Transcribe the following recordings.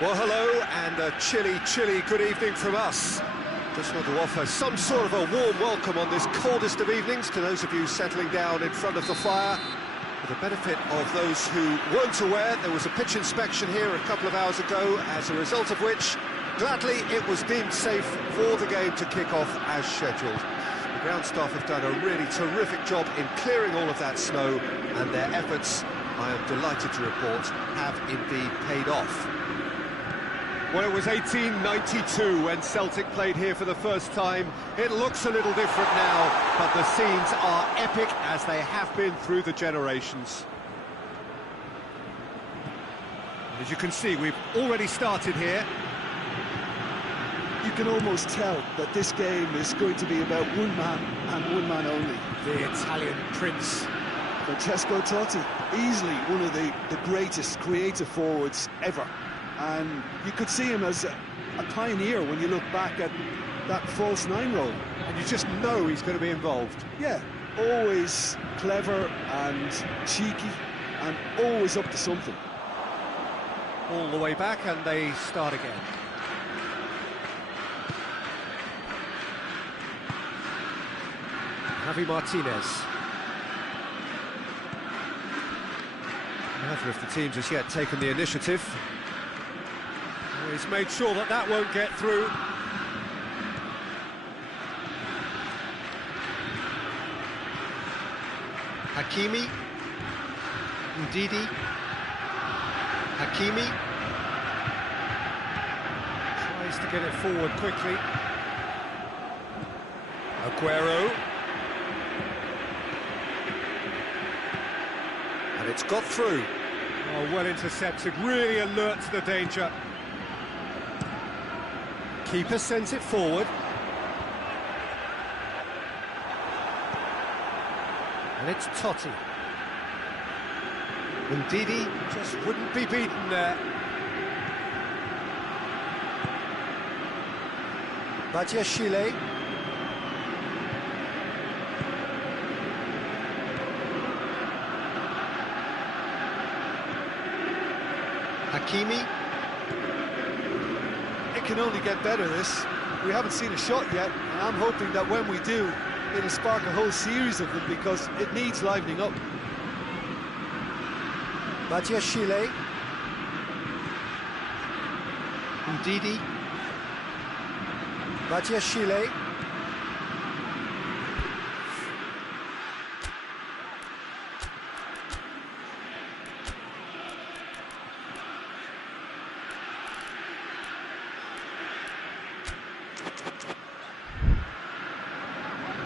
Well, hello, and a chilly good evening from us. Just want to offer some sort of a warm welcome on this coldest of evenings to those of you settling down in front of the fire. For the benefit of those who weren't aware, there was a pitch inspection here a couple of hours ago, as a result of which, gladly, it was deemed safe for the game to kick off as scheduled. The ground staff have done a really terrific job in clearing all of that snow, and their efforts, I am delighted to report, have indeed paid off. Well, it was 1892 when Celtic played here for the first time. It looks a little different now, but the scenes are epic as they have been through the generations. As you can see, we've already started here. You can almost tell that this game is going to be about one man and one man only. The Italian prince. Francesco Totti, easily one of the greatest creative forwards ever. And you could see him as a pioneer when you look back at that false nine role. And you just know he's going to be involved. Yeah, always clever and cheeky and always up to something. All the way back, and they start again. Javi Martinez. Neither of the teams has yet taken the initiative. He's made sure that that won't get through. Hakimi. Ndidi. Hakimi. Tries to get it forward quickly. Aguero. And it's got through. Oh, well intercepted, really alert to the danger. Keeper sends it forward. And it's Totti. Ndidi just wouldn't be beaten there. Badiashile. Hakimi. It can only get better, this. We haven't seen a shot yet, and I'm hoping that when we do, it'll spark a whole series of them, because it needs livening up. Badiashile. Ndidi. Badiashile.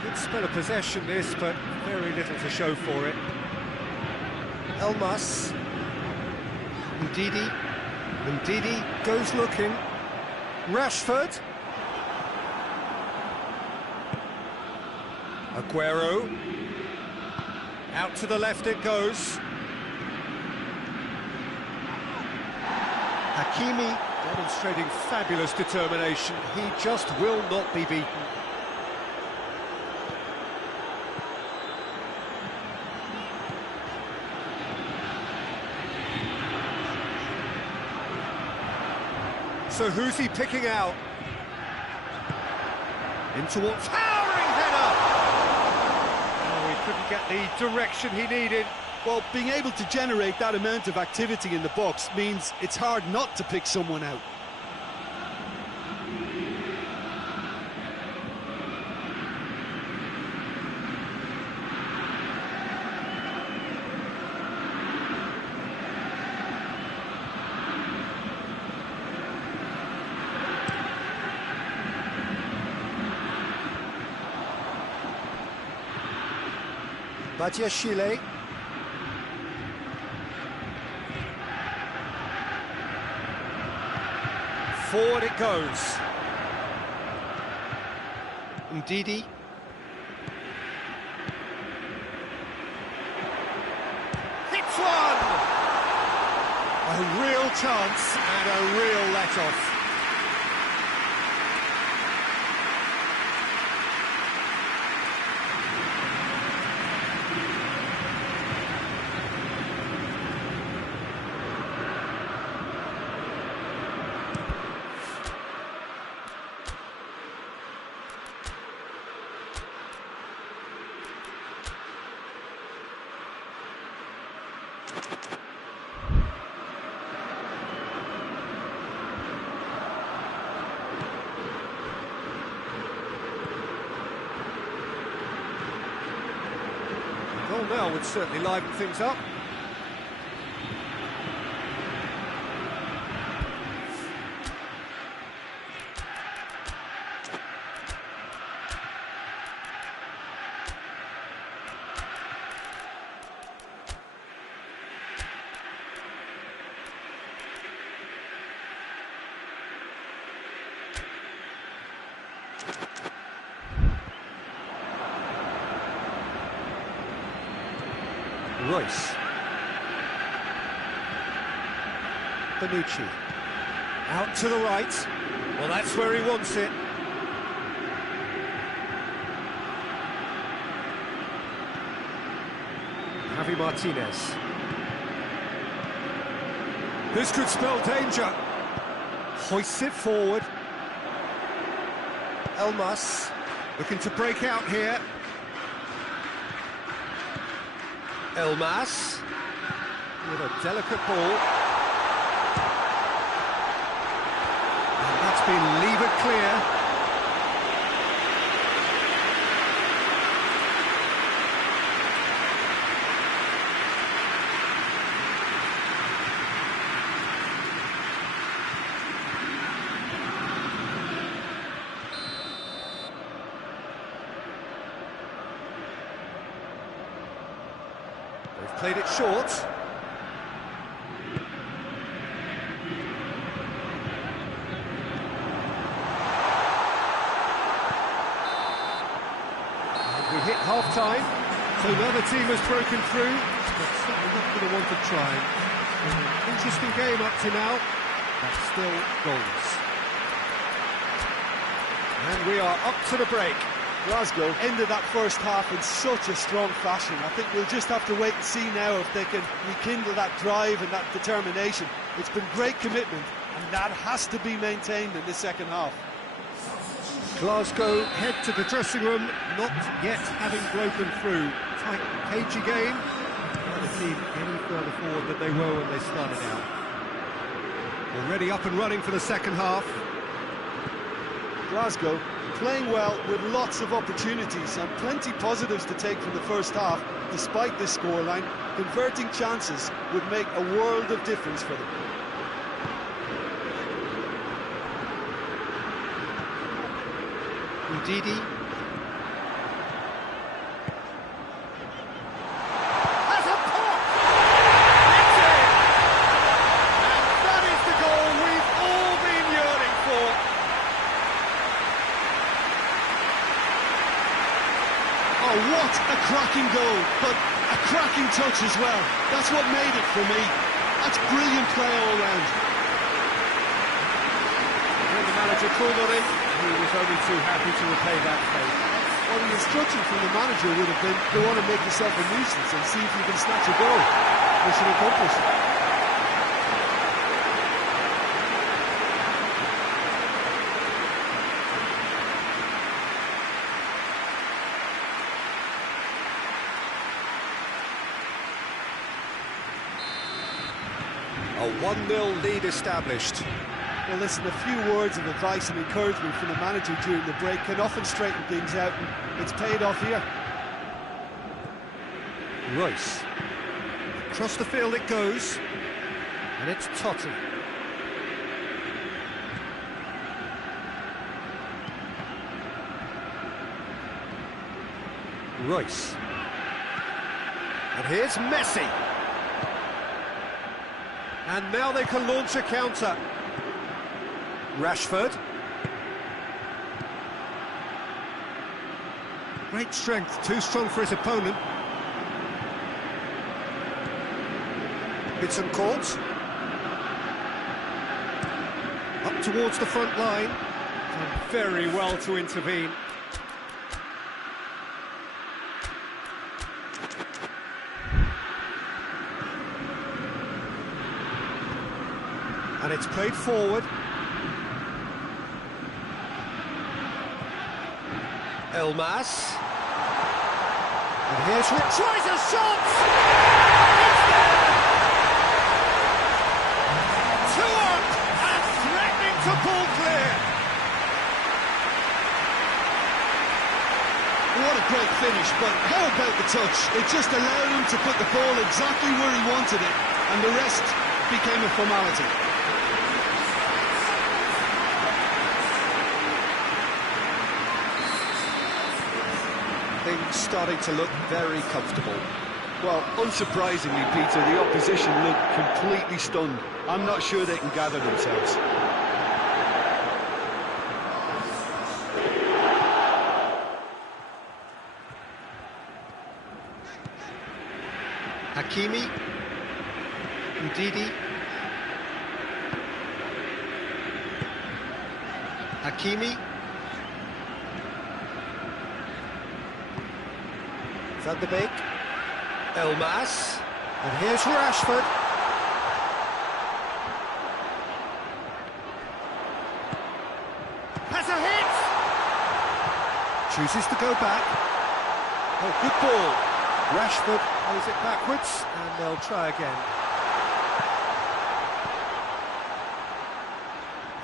Good spell of possession this, but very little to show for it. Elmas. Ndidi. Ndidi goes looking. Rashford. Aguero. Out to the left it goes. Hakimi demonstrating fabulous determination. He just will not be beaten. So who's he picking out? Into what towering header! Oh, he couldn't get the direction he needed. Well, being able to generate that amount of activity in the box means it's hard not to pick someone out. Badiashile. Forward it goes. Ndidi. Hits one! A real chance and a real let-off. Goal now would certainly liven things up. Royce. Bonucci. Out to the right. Well, that's where he wants it. Javi Martinez. This could spell danger. Hoists it forward. Elmas looking to break out here. Elmas with a delicate ball. And that's been levered clear. They've played it short. And we hit half-time, so another team has broken through, but certainly not going to want to try. An interesting game up to now, but still goals. And we are up to the break. Glasgow ended that first half in such a strong fashion. I think we'll just have to wait and see now if they can rekindle that drive and that determination. It's been great commitment, and that has to be maintained in the second half. Glasgow head to the dressing room, not yet having broken through. Tight, cagey game. Not a team any further forward than they were when they started out. Already up and running for the second half. Glasgow playing well with lots of opportunities and plenty positives to take from the first half. Despite this scoreline, converting chances would make a world of difference for them. Ndidi. Has a pop! It's in! And that is the goal we've all been yearning for. Oh, what a cracking goal, but a cracking touch as well. That's what made it for me. That's brilliant play all round. manager called on him. He was only too happy to repay that favour. Well, the instruction from the manager would have been, go on and make yourself a nuisance and see if you can snatch a goal. Mission accomplished. A 1-0 lead established. Well, listen, a few words of advice and encouragement from the manager during the break can often straighten things out, and it's paid off here. Royce. Across the field it goes, and it's Totti. Royce. And here's Messi. And now they can launch a counter. Rashford. Great strength, too strong for his opponent. Bits and court. Up towards the front line. Done very well to intervene. And it's played forward. Elmas. And here's Rick. Tries a shot! It's there! 2 up and threatening to pull clear. What a great finish, but how about the touch? It just allowed him to put the ball exactly where he wanted it, and the rest became a formality. Things starting to look very comfortable. Well, unsurprisingly, Peter, the opposition look completely stunned. I'm not sure they can gather themselves. Hakimi. Udidi. Hakimi. Van de Beek. Elmas. And here's Rashford. Has a hit! Chooses to go back. Oh, good ball. Rashford plays it backwards, and they'll try again.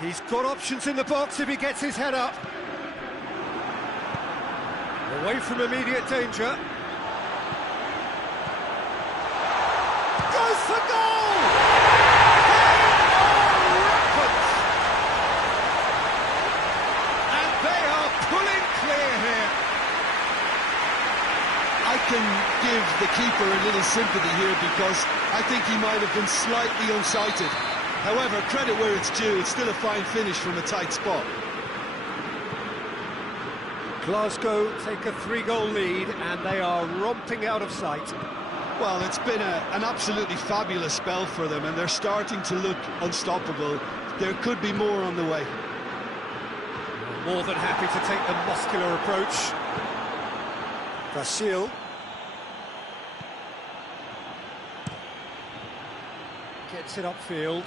He's got options in the box if he gets his head up. Away from immediate danger. Goes for goal! They are rampant! And they are pulling clear here. I can give the keeper a little sympathy here because I think he might have been slightly unsighted. However, credit where it's due, it's still a fine finish from a tight spot. Glasgow take a 3-goal lead and they are romping out of sight. Well, it's been an absolutely fabulous spell for them and they're starting to look unstoppable. There could be more on the way. More than happy to take the muscular approach. Vasil. Gets it upfield.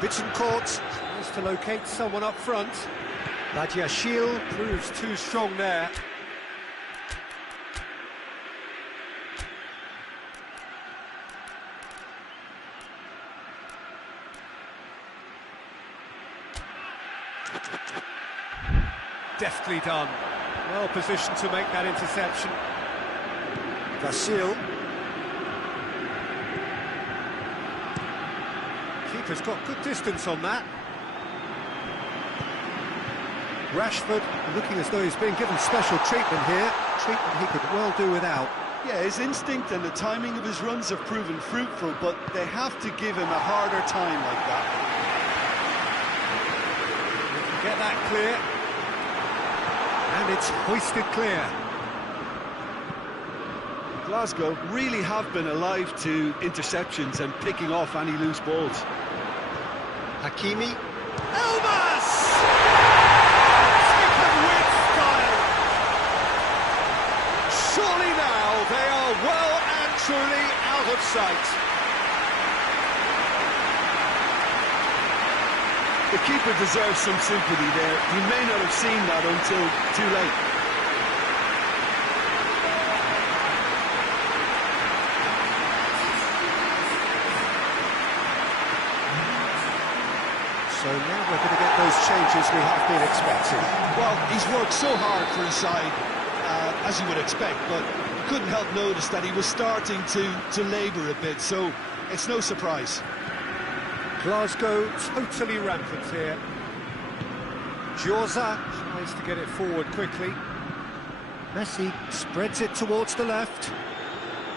Bittencourt tries to locate someone up front. Badiashile proves too strong there. Deftly done. Well positioned to make that interception. Vasil. Keeper's got good distance on that. Rashford looking as though he's being given special treatment here. Treatment he could well do without. Yeah, his instinct and the timing of his runs have proven fruitful, but they have to give him a harder time like that. Get that clear. And it's hoisted clear. Glasgow really have been alive to interceptions and picking off any loose balls. Hakimi. Elmas! Taken with style. Surely now they are well and truly out of sight. The keeper deserves some sympathy there. He may not have seen that until too late. So now we're going to get those changes we have been expecting. Well, he's worked so hard for his side, as you would expect, but couldn't help notice that he was starting to labour a bit, so it's no surprise. Glasgow totally rampant here. Djorza tries to get it forward quickly. Messi spreads it towards the left.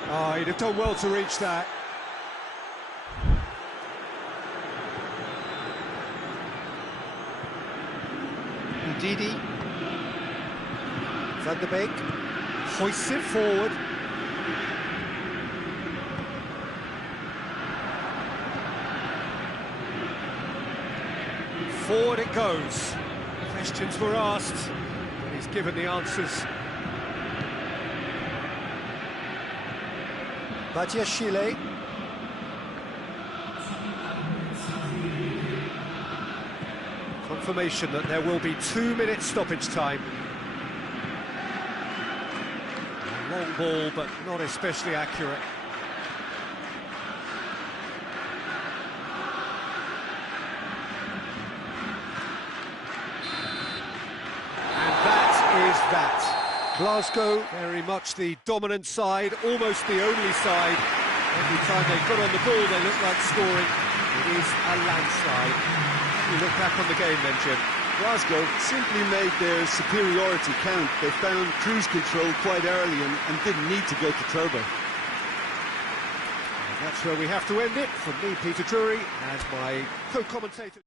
Oh, he'd have done well to reach that. Didi. Van der Beek hoists it forward. Forward it goes. Questions were asked, but he's given the answers. Badiashile. Confirmation that there will be 2 minutes stoppage time. A long ball, but not especially accurate. And that is that. Glasgow, very much the dominant side, almost the only side. Every time they got on the ball, they look like scoring. It is a landslide. You look back on the game then, Jim. Glasgow simply made their superiority count. They found cruise control quite early and didn't need to go to turbo. And that's where we have to end it. From me, Peter Drury, as my co-commentator.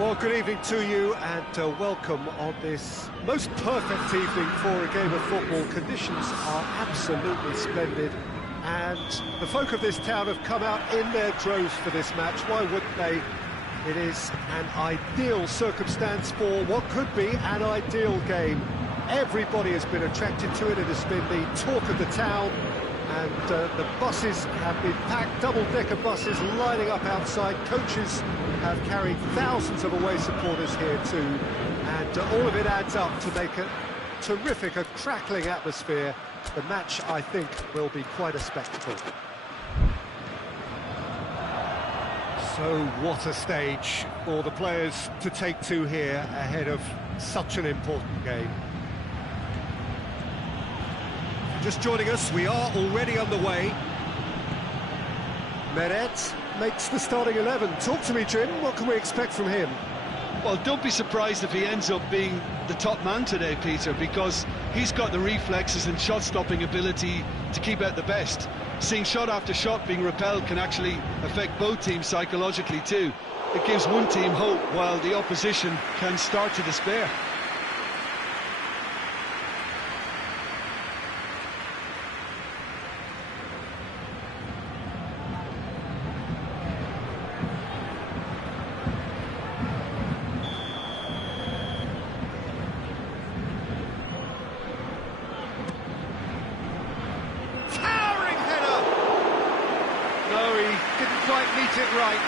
Well, good evening to you and welcome on this most perfect evening for a game of football. Conditions are absolutely splendid and the folk of this town have come out in their droves for this match. Why wouldn't they? It is an ideal circumstance for what could be an ideal game. Everybody has been attracted to it. It has been the talk of the town. And the buses have been packed, double-decker buses lining up outside. Coaches have carried thousands of away supporters here too. And all of it adds up to make a terrific, a crackling atmosphere. The match, I think, will be quite a spectacle. So what a stage for the players to take to here ahead of such an important game. Just joining us, we are already underway. Meret makes the starting 11. Talk to me, Jim. What can we expect from him? Well, don't be surprised if he ends up being the top man today, Peter, because he's got the reflexes and shot-stopping ability to keep out the best. Seeing shot after shot being repelled can actually affect both teams psychologically too. It gives one team hope while the opposition can start to despair. Didn't quite meet it right.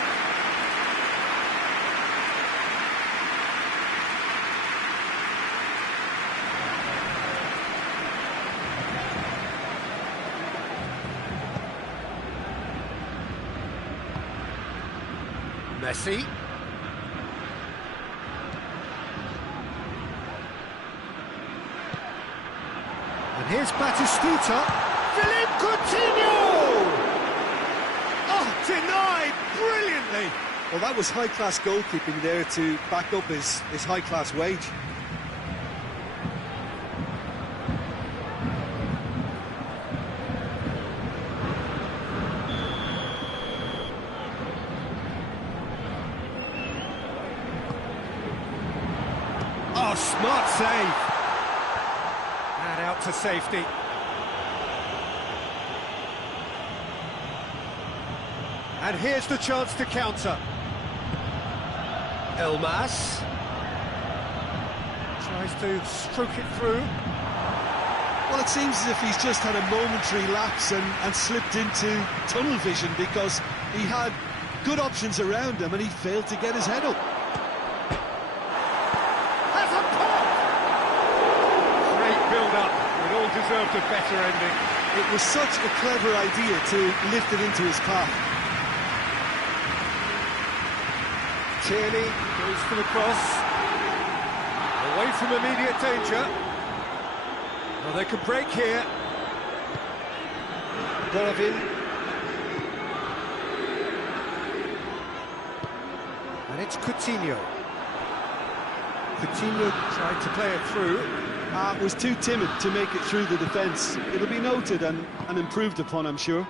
Messi. And here's Batistuta. Philippe Coutinho! Denied brilliantly. Well, that was high-class goalkeeping there to back up his high-class wage. Oh, smart save. And out to safety. And here's the chance to counter. Elmas tries to stroke it through. Well, it seems as if he's just had a momentary lapse and slipped into tunnel vision because he had good options around him and he failed to get his head up. Has a pop! Great build-up. It all deserved a better ending. It was such a clever idea to lift it into his path. Tierney goes for the cross, away from immediate danger. Well, they could break here. Golovin. And it's Coutinho. Coutinho tried to play it through. Was too timid to make it through the defence. It'll be noted and improved upon, I'm sure.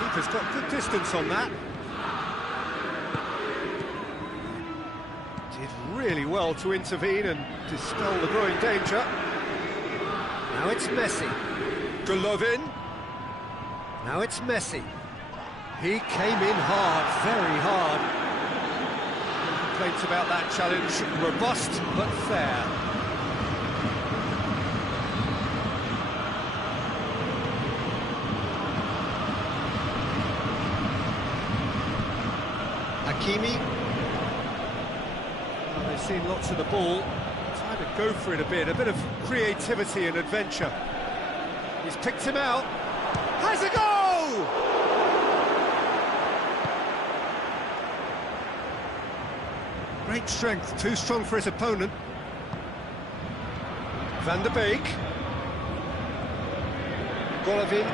Keeper's got good distance on that. Did really well to intervene and dispel the growing danger. Now it's Messi. Golovin. Now it's Messi. He came in hard, very hard. No complaints about that challenge. Robust, but fair. Hakimi. Well, they've seen lots of the ball. Time to go for it a bit of creativity and adventure. He's picked him out. Has a goal! Great strength, too strong for his opponent. Van der Beek. Golovin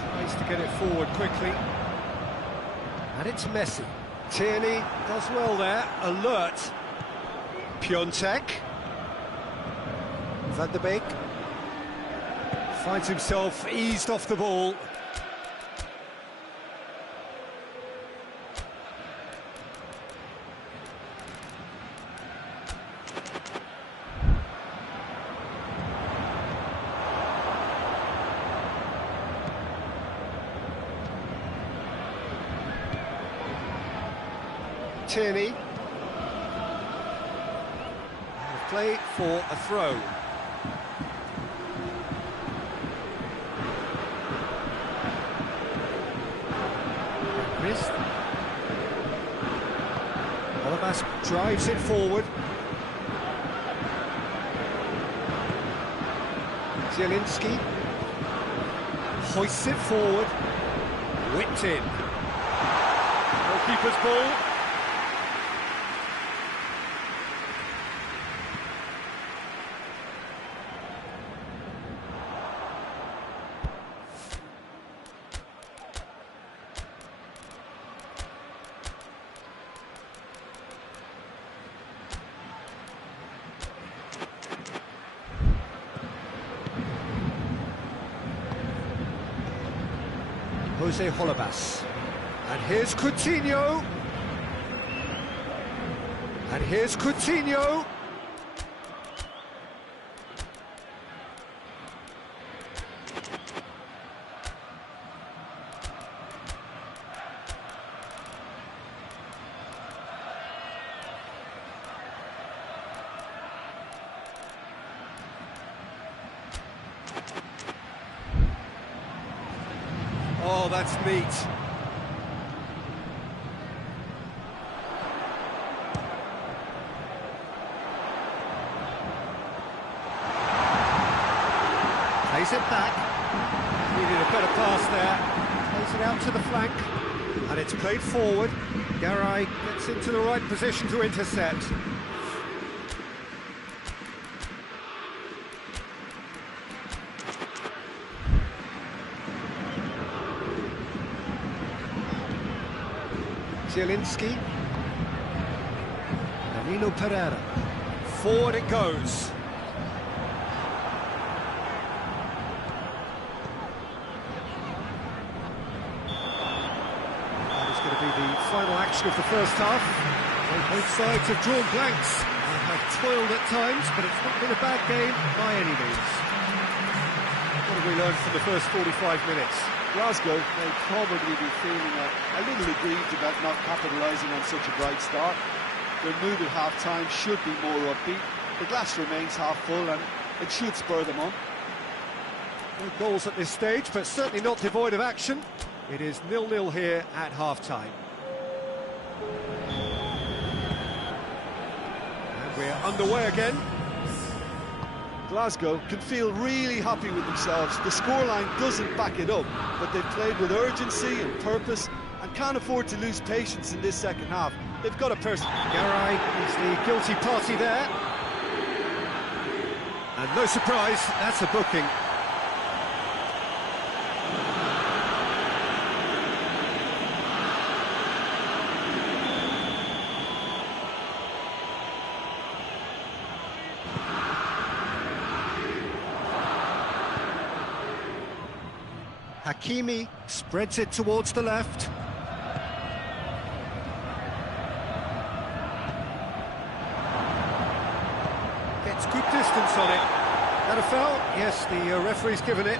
tries to get it forward quickly. And it's Messi. Tierney does well there, alert. Piontek. Van der Beek finds himself eased off the ball. Tierney. Play for a throw. Missed. Olivas drives it forward. Zielinski hoists it forward. Whipped in. Goalkeeper's ball. Jose Olivas. And here's Coutinho. And here's Coutinho. Oh, that's neat. Plays it back. Needed a better pass there. Plays it out to the flank. And it's played forward. Garay gets into the right position to intercept. Zielinski. Danilo Pereira. Forward it goes. That is going to be the final action of the first half. Both sides have drawn blanks and have toiled at times, but it's not been a bad game by any means. What have we learned from the first 45 minutes? Glasgow may probably be feeling a little aggrieved about not capitalising on such a bright start. Their mood at half-time should be more upbeat. The glass remains half full and it should spur them on. No goals at this stage, but certainly not devoid of action. It is 0-0 here at half-time. And we're underway again. Glasgow can feel really happy with themselves. The scoreline doesn't back it up, but they've played with urgency and purpose and can't afford to lose patience in this second half. They've got a person. Garay is the guilty party there. And no surprise, that's a booking. Hakimi spreads it towards the left. Gets good distance on it. That a foul? Yes, the referee's given it.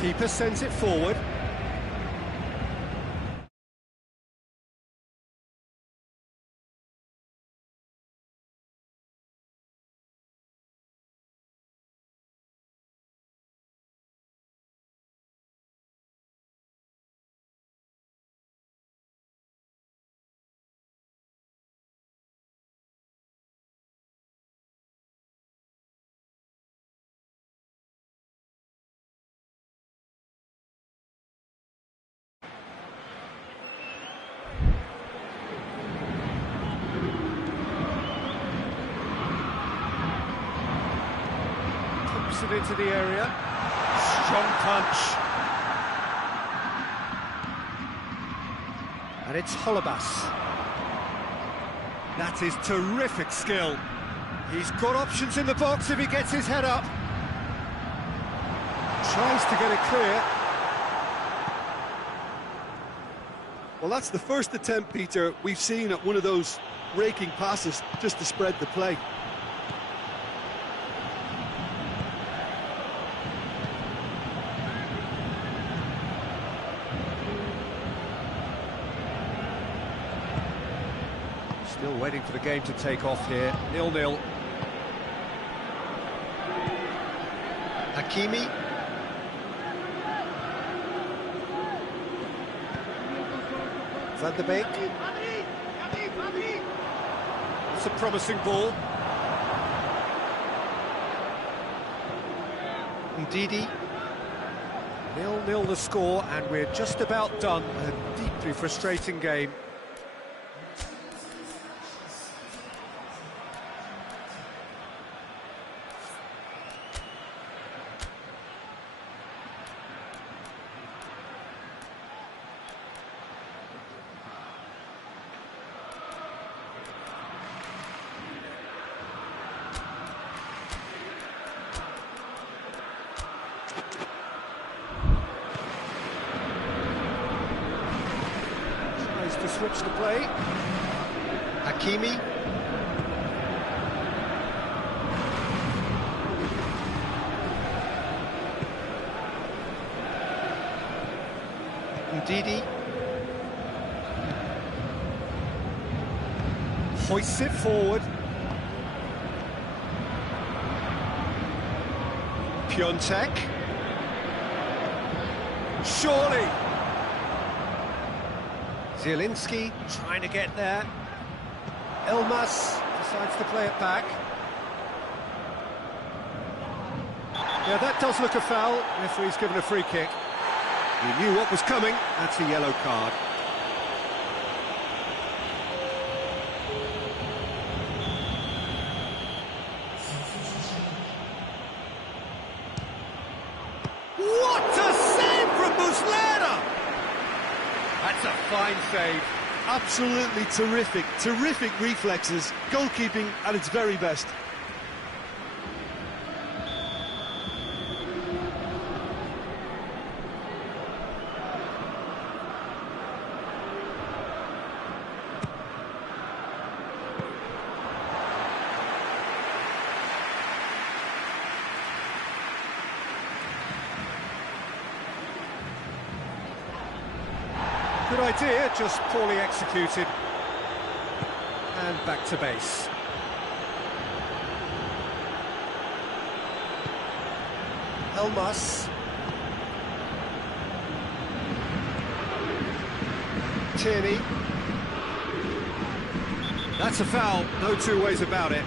Keeper sends it forward. It into the area. Strong punch. And it's Olivas. That is terrific skill. He's got options in the box if he gets his head up. Tries to get it clear. Well, that's the first attempt, Peter, we've seen at one of those raking passes just to spread the play. Still waiting for the game to take off here. 0-0. Hakimi. Van de Beek. It's a promising ball. Ndidi. 0-0 the score, and we're just about done. A deeply frustrating game. To switch the play. Hakimi. Ndidi. Hoists it forward. Piontek. Surely. Zielinski trying to get there. Elmas decides to play it back. Yeah, that does look a foul. Referee's given a free kick. He knew what was coming. That's a yellow card. What a save from Muslera! That's a fine save. Absolutely terrific, terrific reflexes, goalkeeping at its very best. Good idea, just poorly executed. And back to base. Elmas. Tierney. That's a foul, no two ways about it.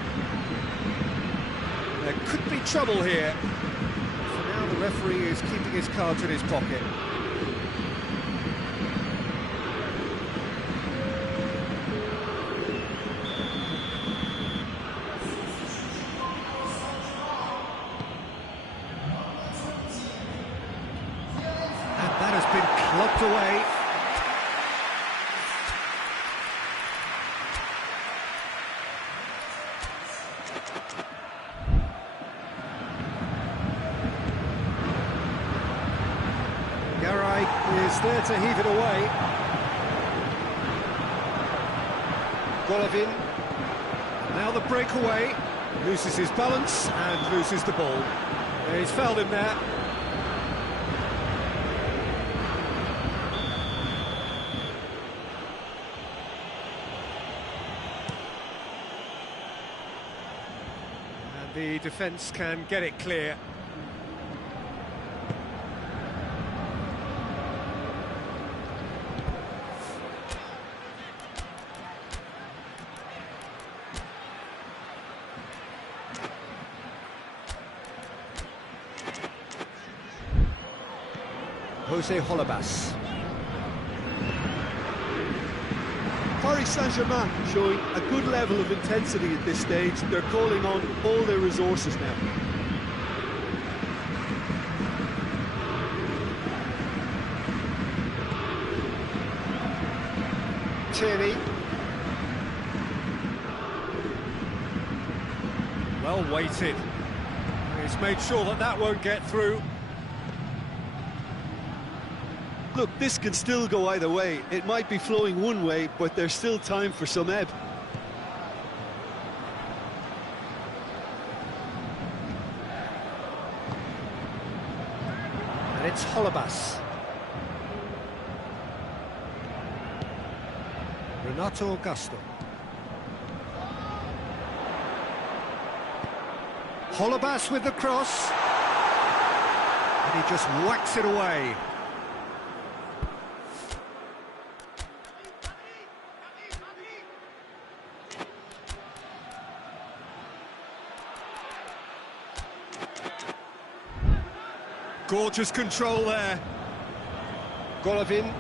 There could be trouble here. For now, the referee is keeping his cards in his pocket. That has been clocked away. Garay is there to heave it away. Golovin. Now the breakaway. Loses his balance and loses the ball. He's fouled him there. The defence can get it clear. Jose Holebas. Paris Saint-Germain showing a good level of intensity at this stage. They're calling on all their resources now. Tierney. Well weighted. He's made sure that that won't get through. Look, this can still go either way. It might be flowing one way, but there's still time for some ebb. And it's Holebas. Renato Augusto. Holobas with the cross. And he just whacks it away. Gorgeous control there. Golovin.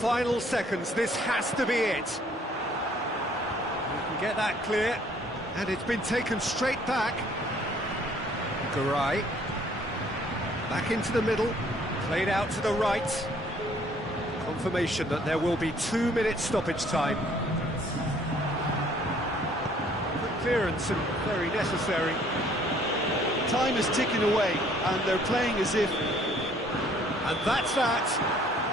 Final seconds, this has to be it. We can get that clear. And it's been taken straight back. Garay. Back into the middle. Played out to the right. Confirmation that there will be 2 minutes stoppage time. Good clearance and very necessary. Time is ticking away, and they're playing as if... And that's that.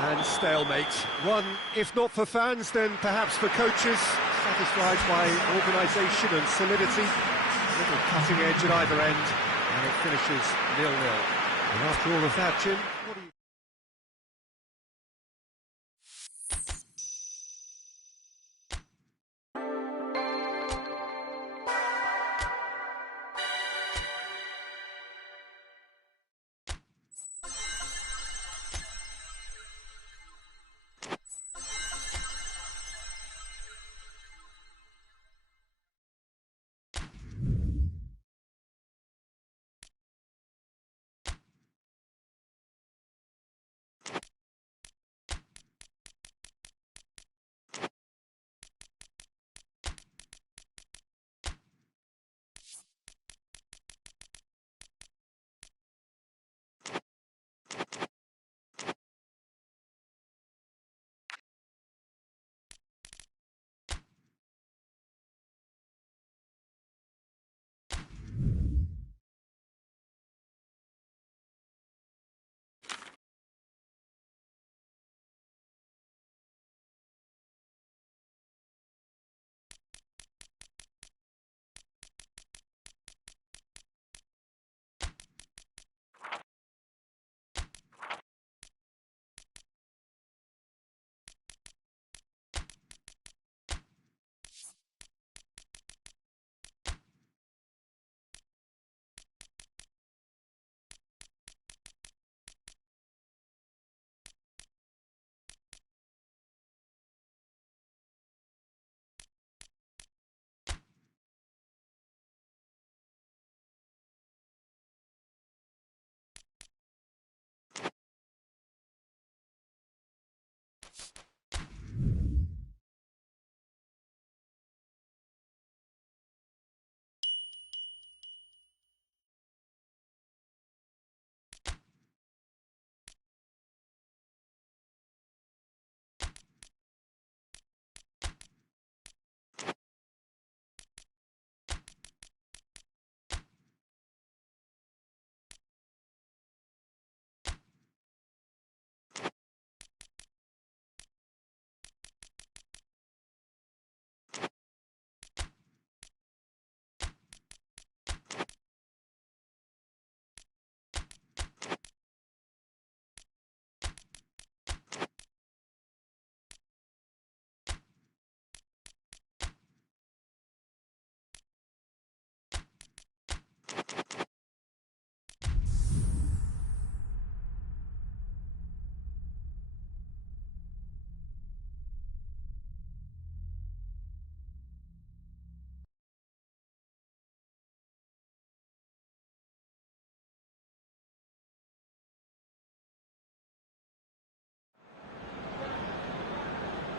And stalemate. One, if not for fans, then perhaps for coaches. Satisfied by organisation and solidity. A little cutting edge at either end. And it finishes 0-0. And after all of that, Jim, what do you...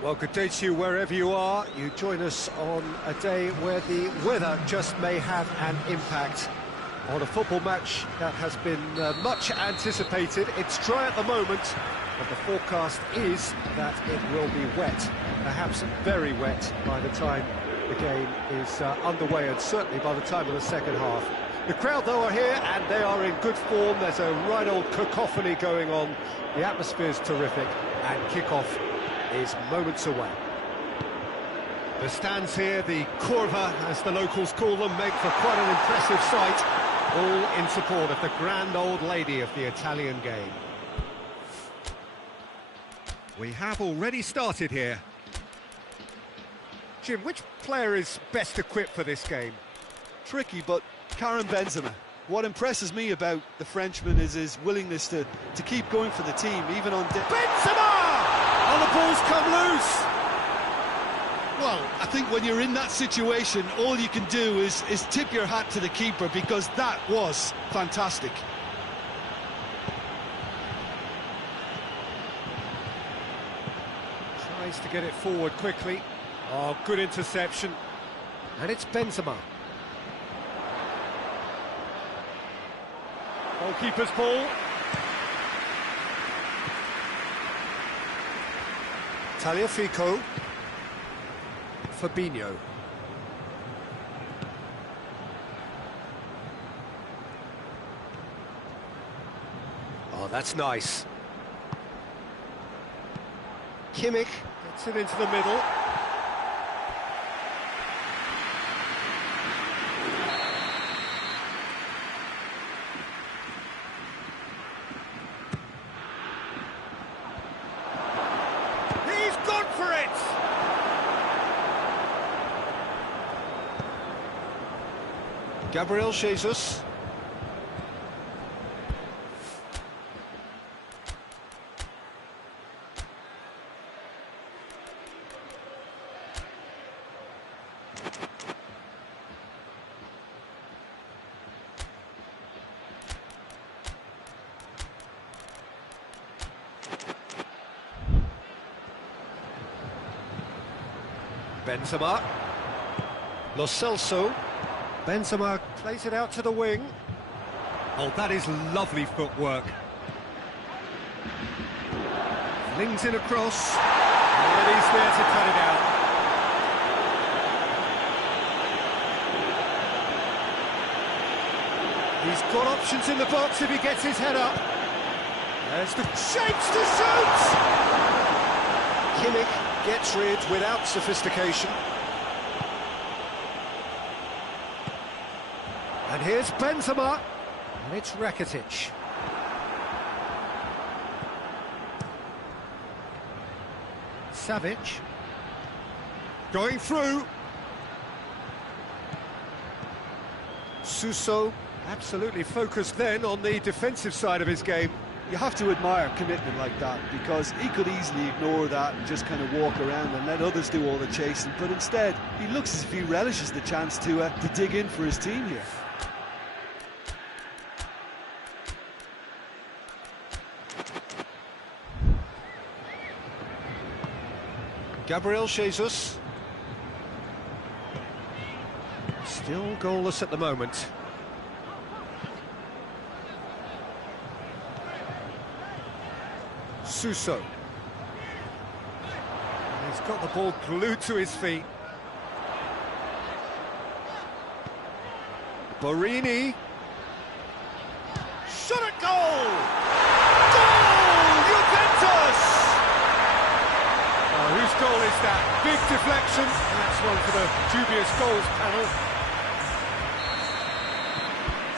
Well, good day to you wherever you are. You join us on a day where the weather just may have an impact on a football match that has been much anticipated. It's dry at the moment, but the forecast is that it will be wet, perhaps very wet by the time the game is underway, and certainly by the time of the second half. The crowd, though, are here, and they are in good form. There's a right old cacophony going on. The atmosphere's terrific, and kick-off is moments away. The stands here, the curva, as the locals call them, make for quite an impressive sight, all in support of the grand old lady of the Italian game. We have already started here. Jim, which player is best equipped for this game? Tricky, but Karim Benzema. What impresses me about the Frenchman is his willingness to keep going for the team, even on... Benzema! Oh, the ball's come loose! Well, I think when you're in that situation, all you can do is tip your hat to the keeper, because that was fantastic. Tries to get it forward quickly. Oh, good interception. And it's Benzema. Goalkeeper's ball. Tagliafico. Fabinho. Oh, that's nice. Kimmich gets it into the middle. He's gone for it! Gabriel Jesus. Benzema. Lo Celso. Benzema plays it out to the wing. Oh, that is lovely footwork. Flings in across. And he's there to cut it out. He's got options in the box if he gets his head up. There's the shapes to shoot! Kimmich gets rid without sophistication. And here's Benzema, and it's Rakitic. Savic. Going through. Suso, absolutely focused then on the defensive side of his game. You have to admire commitment like that, because he could easily ignore that and just kind of walk around and let others do all the chasing, but instead he looks as if he relishes the chance to dig in for his team here. Gabriel Jesus. Still goalless at the moment. Suso. He's got the ball glued to his feet. Borini. Shot at goal! Goal! Juventus! Oh, whose goal is that? Big deflection. That's one for the dubious goals panel.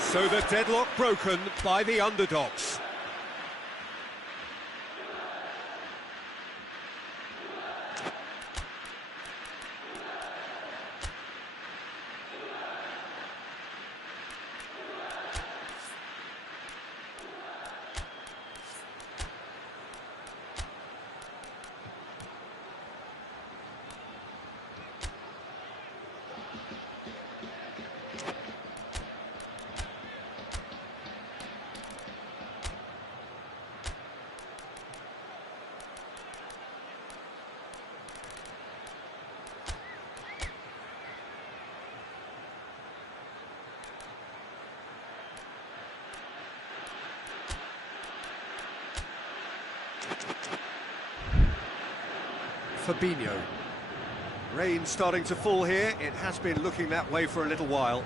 So the deadlock broken by the underdogs. Fabinho. Rain starting to fall here. It has been looking that way for a little while.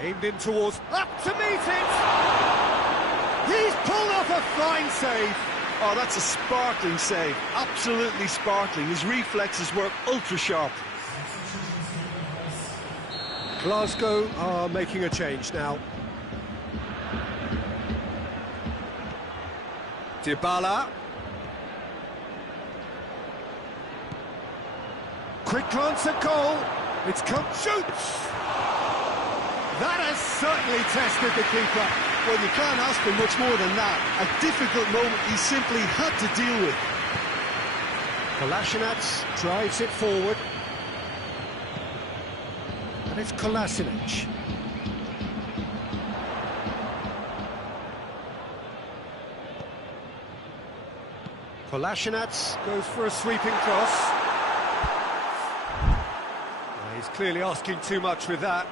Aimed in towards... Up to meet it! He's pulled off a fine save. Oh, that's a sparkling save. Absolutely sparkling. His reflexes were ultra sharp. Glasgow are making a change now. Dybala. Quick glance at goal. It's come, shoots! That has certainly tested the keeper. Well, you can't ask for much more than that. A difficult moment he simply had to deal with. Kolasinac drives it forward. And it's Kolasinac. Kolasinac goes for a sweeping cross. He's clearly asking too much with that.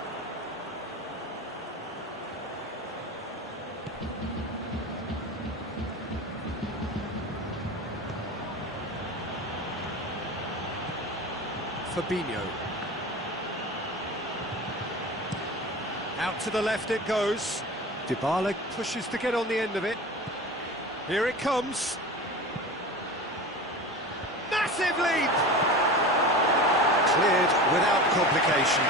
Fabinho. Out to the left it goes. Dybala pushes to get on the end of it. Here it comes. Massive lead! Cleared without complication.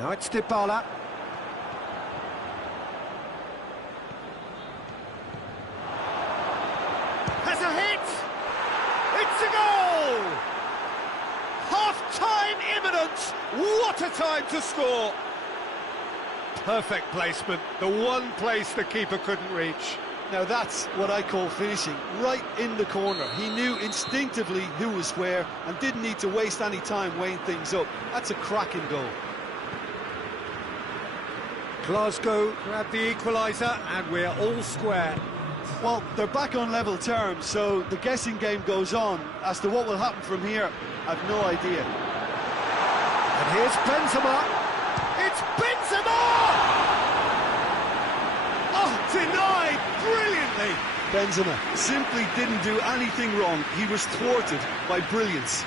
Now it's Dybala. Has a hit! It's a goal! Half-time imminent! What a time to score! Perfect placement, the one place the keeper couldn't reach. Now that's what I call finishing, right in the corner. He knew instinctively who was where and didn't need to waste any time weighing things up. That's a cracking goal. Glasgow grab the equaliser and we're all square. Well, they're back on level terms, so the guessing game goes on. As to what will happen from here, I've no idea. And here's Benzema. It's Benzema! Oh, denied brilliantly. Benzema simply didn't do anything wrong. He was thwarted by brilliance.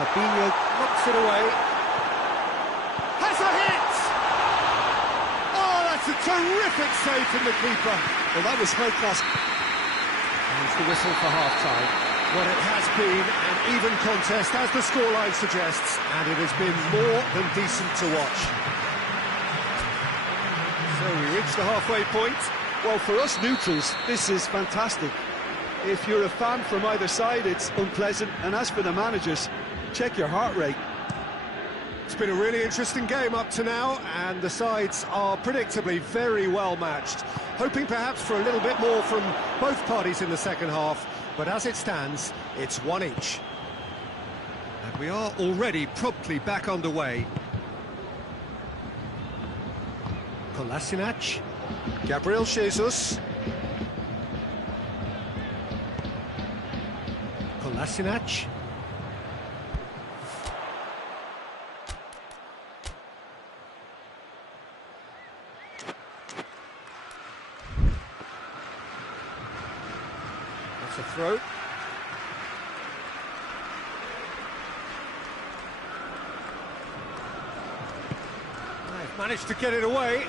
Fabinho knocks it away. Has a hit! Oh, that's a terrific save from the keeper. Well, that was high class. Here's the whistle for half-time. Well, it has been an even contest, as the scoreline suggests, and it has been more than decent to watch. So we reach the halfway point. Well, for us neutrals, this is fantastic. If you're a fan from either side, it's unpleasant, and as for the managers, check your heart rate. It's been a really interesting game up to now, and the sides are predictably very well matched. Hoping perhaps for a little bit more from both parties in the second half, but as it stands, it's one each. And we are already promptly back underway. Kolasinac, Gabriel Jesus. Kolasinac. That's a throw. They've managed to get it away.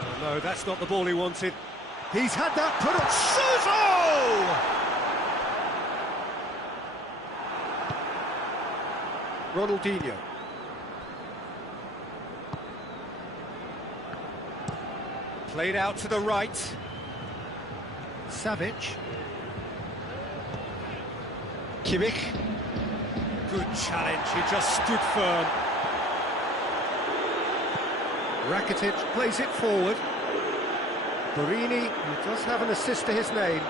Oh, no, that's not the ball he wanted. He's had that put up. Suso! Ronaldinho. Played out to the right. Savic. Kimmich. Good challenge, he just stood firm. Rakitic plays it forward. Borini, who does have an assist to his name.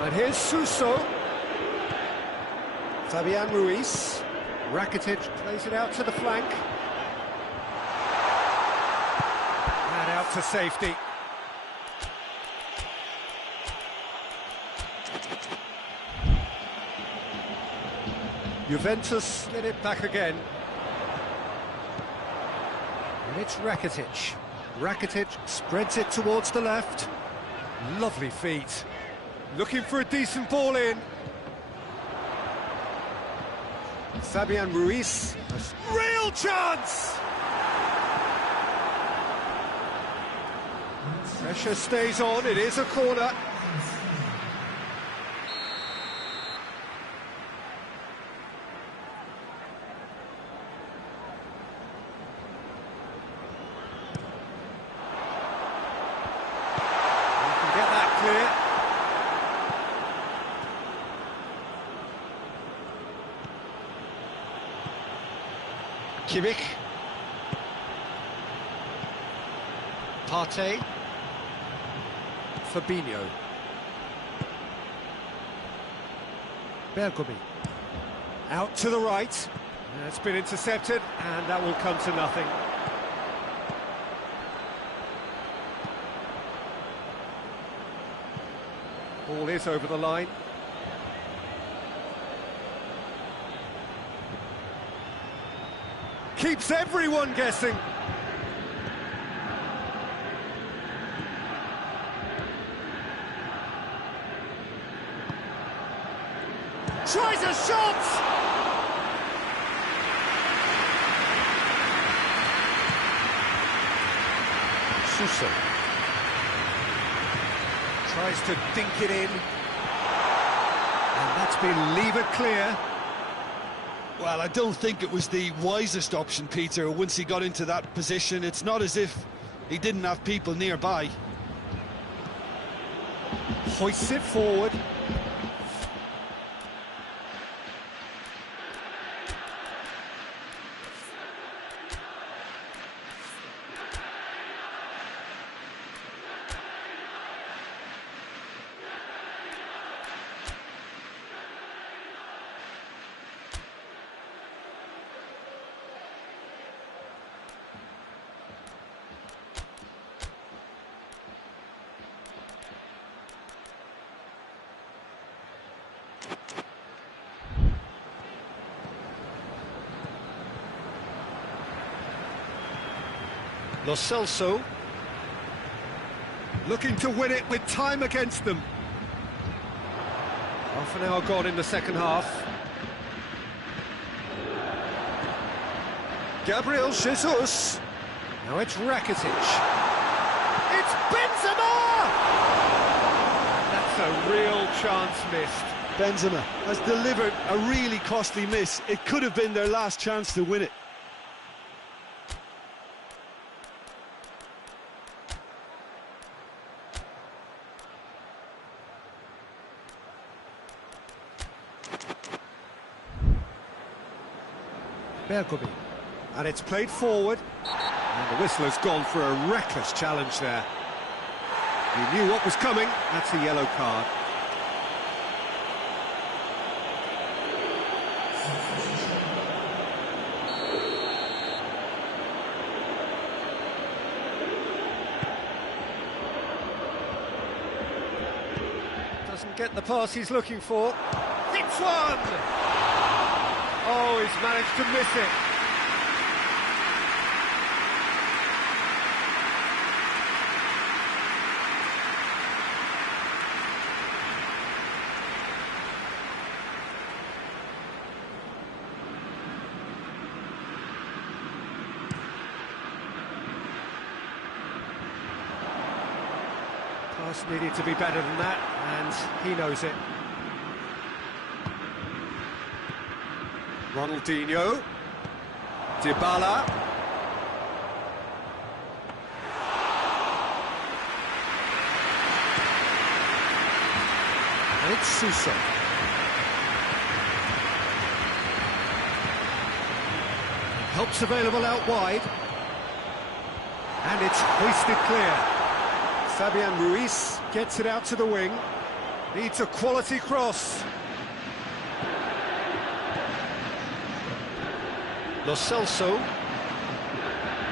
And here's Suso. Fabian Ruiz. Rakitic plays it out to the flank. And out to safety. Juventus get it back again. And it's Rakitic. Rakitic spreads it towards the left. Lovely feet. Looking for a decent ball in. Fabian Ruiz. A real chance! Pressure stays on, it is a corner. Kimmich. Partey. Fabinho. Bergomi. Out to the right. It's been intercepted, and that will come to nothing. Ball is over the line. Keeps everyone guessing. Tries a shot! Suso. Tries to dink it in. And that's been levered clear. Well, I don't think it was the wisest option, Peter, once he got into that position. It's not as if he didn't have people nearby. Hoists it forward. Lo Celso, looking to win it with time against them. Half an hour gone in the second half. Gabriel Jesus. Now it's Rakitic. It's Benzema! That's a real chance missed. Benzema has delivered a really costly miss. It could have been their last chance to win it. Bergomi. And it's played forward. And the whistle has gone for a reckless challenge there. He knew what was coming. That's a yellow card. Doesn't get the pass he's looking for. Hits one! Oh, he's managed to miss it. Pass needed to be better than that, and he knows it. Ronaldinho, Dybala, and it's Suso. Help's available out wide, and it's hoisted clear. Fabian Ruiz gets it out to the wing. Needs a quality cross. Lo Celso.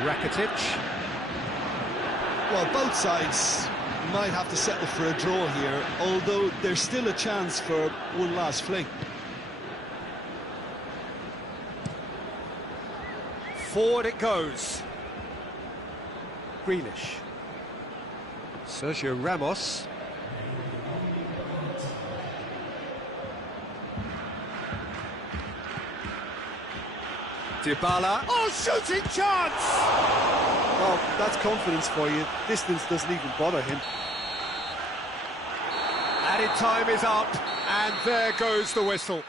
Rakitic. Well, both sides might have to settle for a draw here, although there's still a chance for one last fling. Forward it goes. Grealish. Sergio Ramos. Dybala. Oh, shooting chance! Well, that's confidence for you. Distance doesn't even bother him. Added time is up, and there goes the whistle.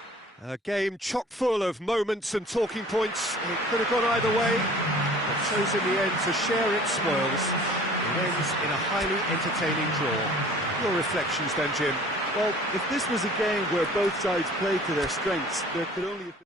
A game chock full of moments and talking points. It could have gone either way, but chose in the end to share its spoils. It ends in a highly entertaining draw. Your reflections then, Jim? Well, if this was a game where both sides played to their strengths, there could only have been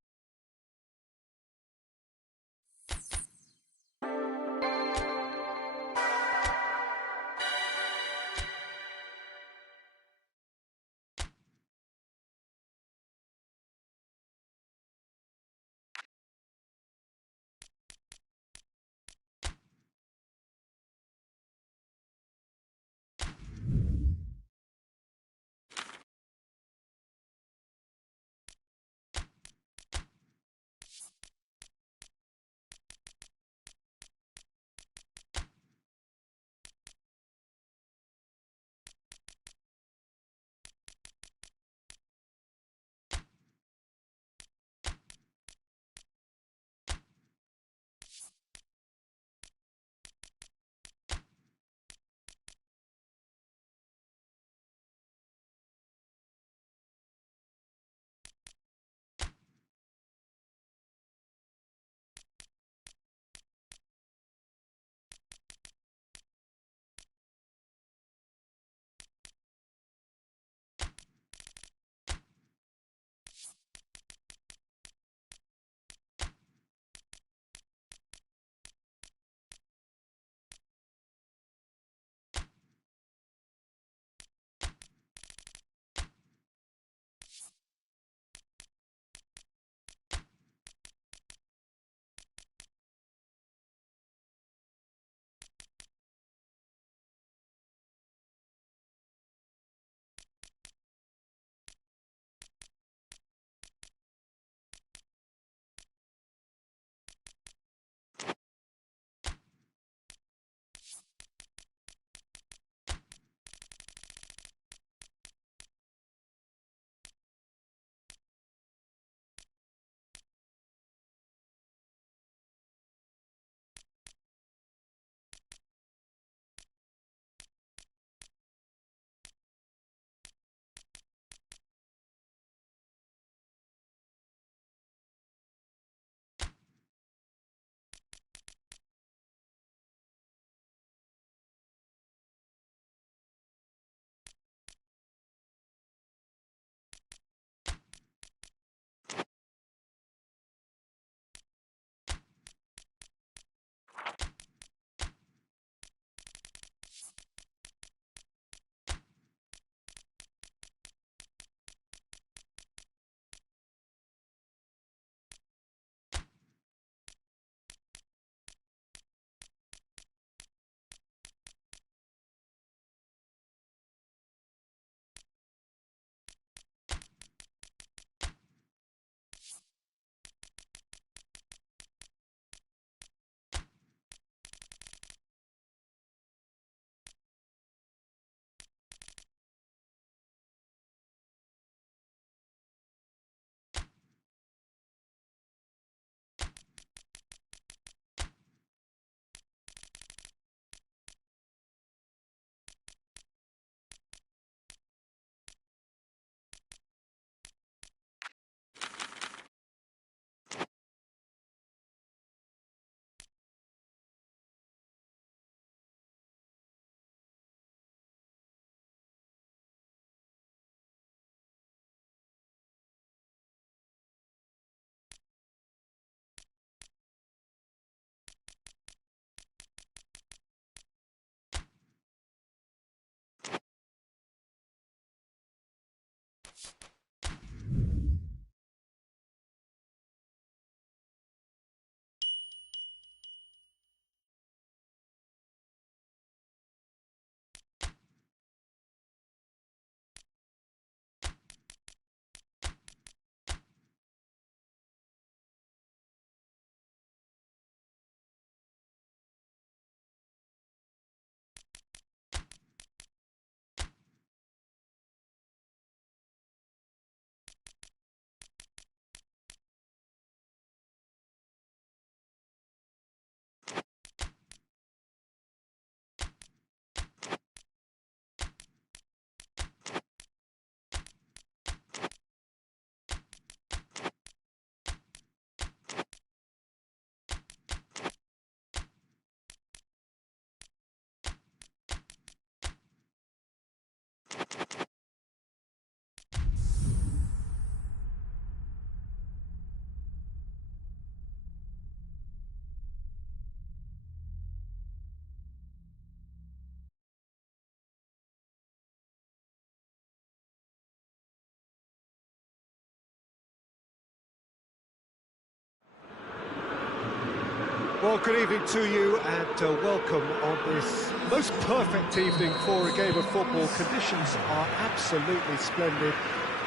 Well, good evening to you and welcome on this most perfect evening for a game of football. Conditions are absolutely splendid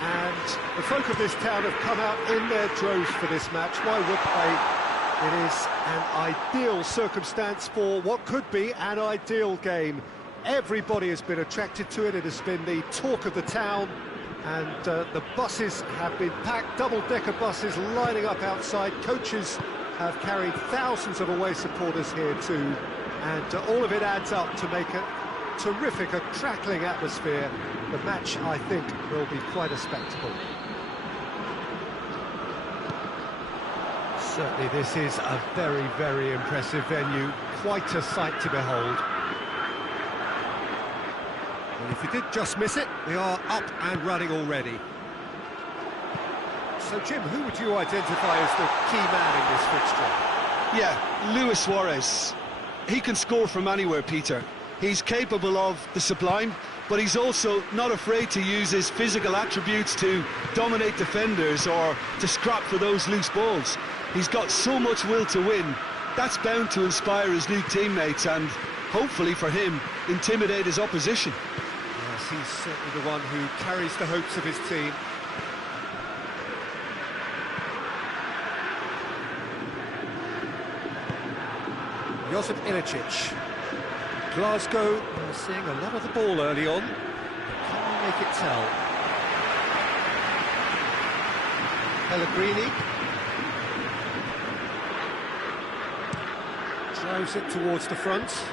and the folk of this town have come out in their droves for this match. Why would they? It is an ideal circumstance for what could be an ideal game. Everybody has been attracted to it. It has been the talk of the town and the buses have been packed, double-decker buses lining up outside. Coaches have carried thousands of away supporters here too, and all of it adds up to make a terrific, a crackling atmosphere. The match, I think, will be quite a spectacle. Certainly this is a very, very impressive venue, quite a sight to behold. And if you did just miss it, we are up and running already. So, Jim, who would you identify as the key man in this fixture? Yeah, Luis Suarez. He can score from anywhere, Peter. He's capable of the sublime, but he's also not afraid to use his physical attributes to dominate defenders or to scrap for those loose balls. He's got so much will to win. That's bound to inspire his new teammates and, hopefully for him, intimidate his opposition. Yes, he's certainly the one who carries the hopes of his team. Josip Ilicic. Glasgow seeing a lot of the ball early on. Can we make it tell? Pellegrini. Drives it towards the front.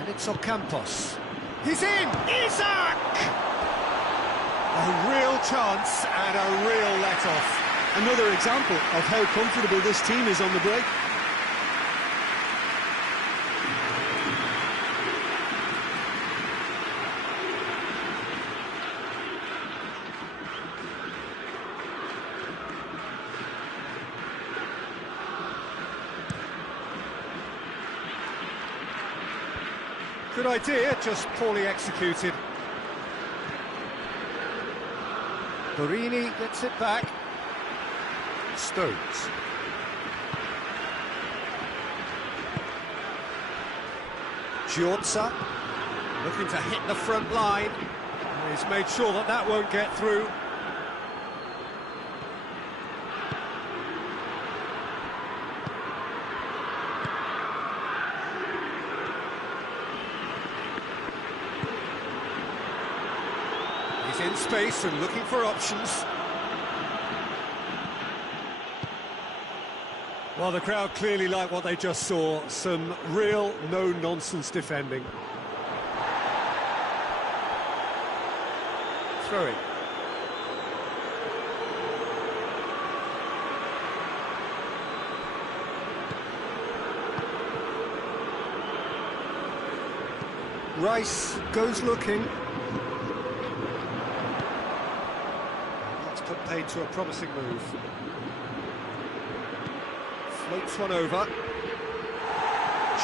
And it's Ocampos. He's in! Isaac! A real chance and a real let-off. Another example of how comfortable this team is on the break. Good idea, just poorly executed. Borini gets it back. Stones. Giorza looking to hit the front line. He's made sure that that won't get through. He's in space and looking for options. Well, the crowd clearly like what they just saw. Some real no-nonsense defending. Throwing. Rice goes looking. That's put paid to a promising move. Floats one over.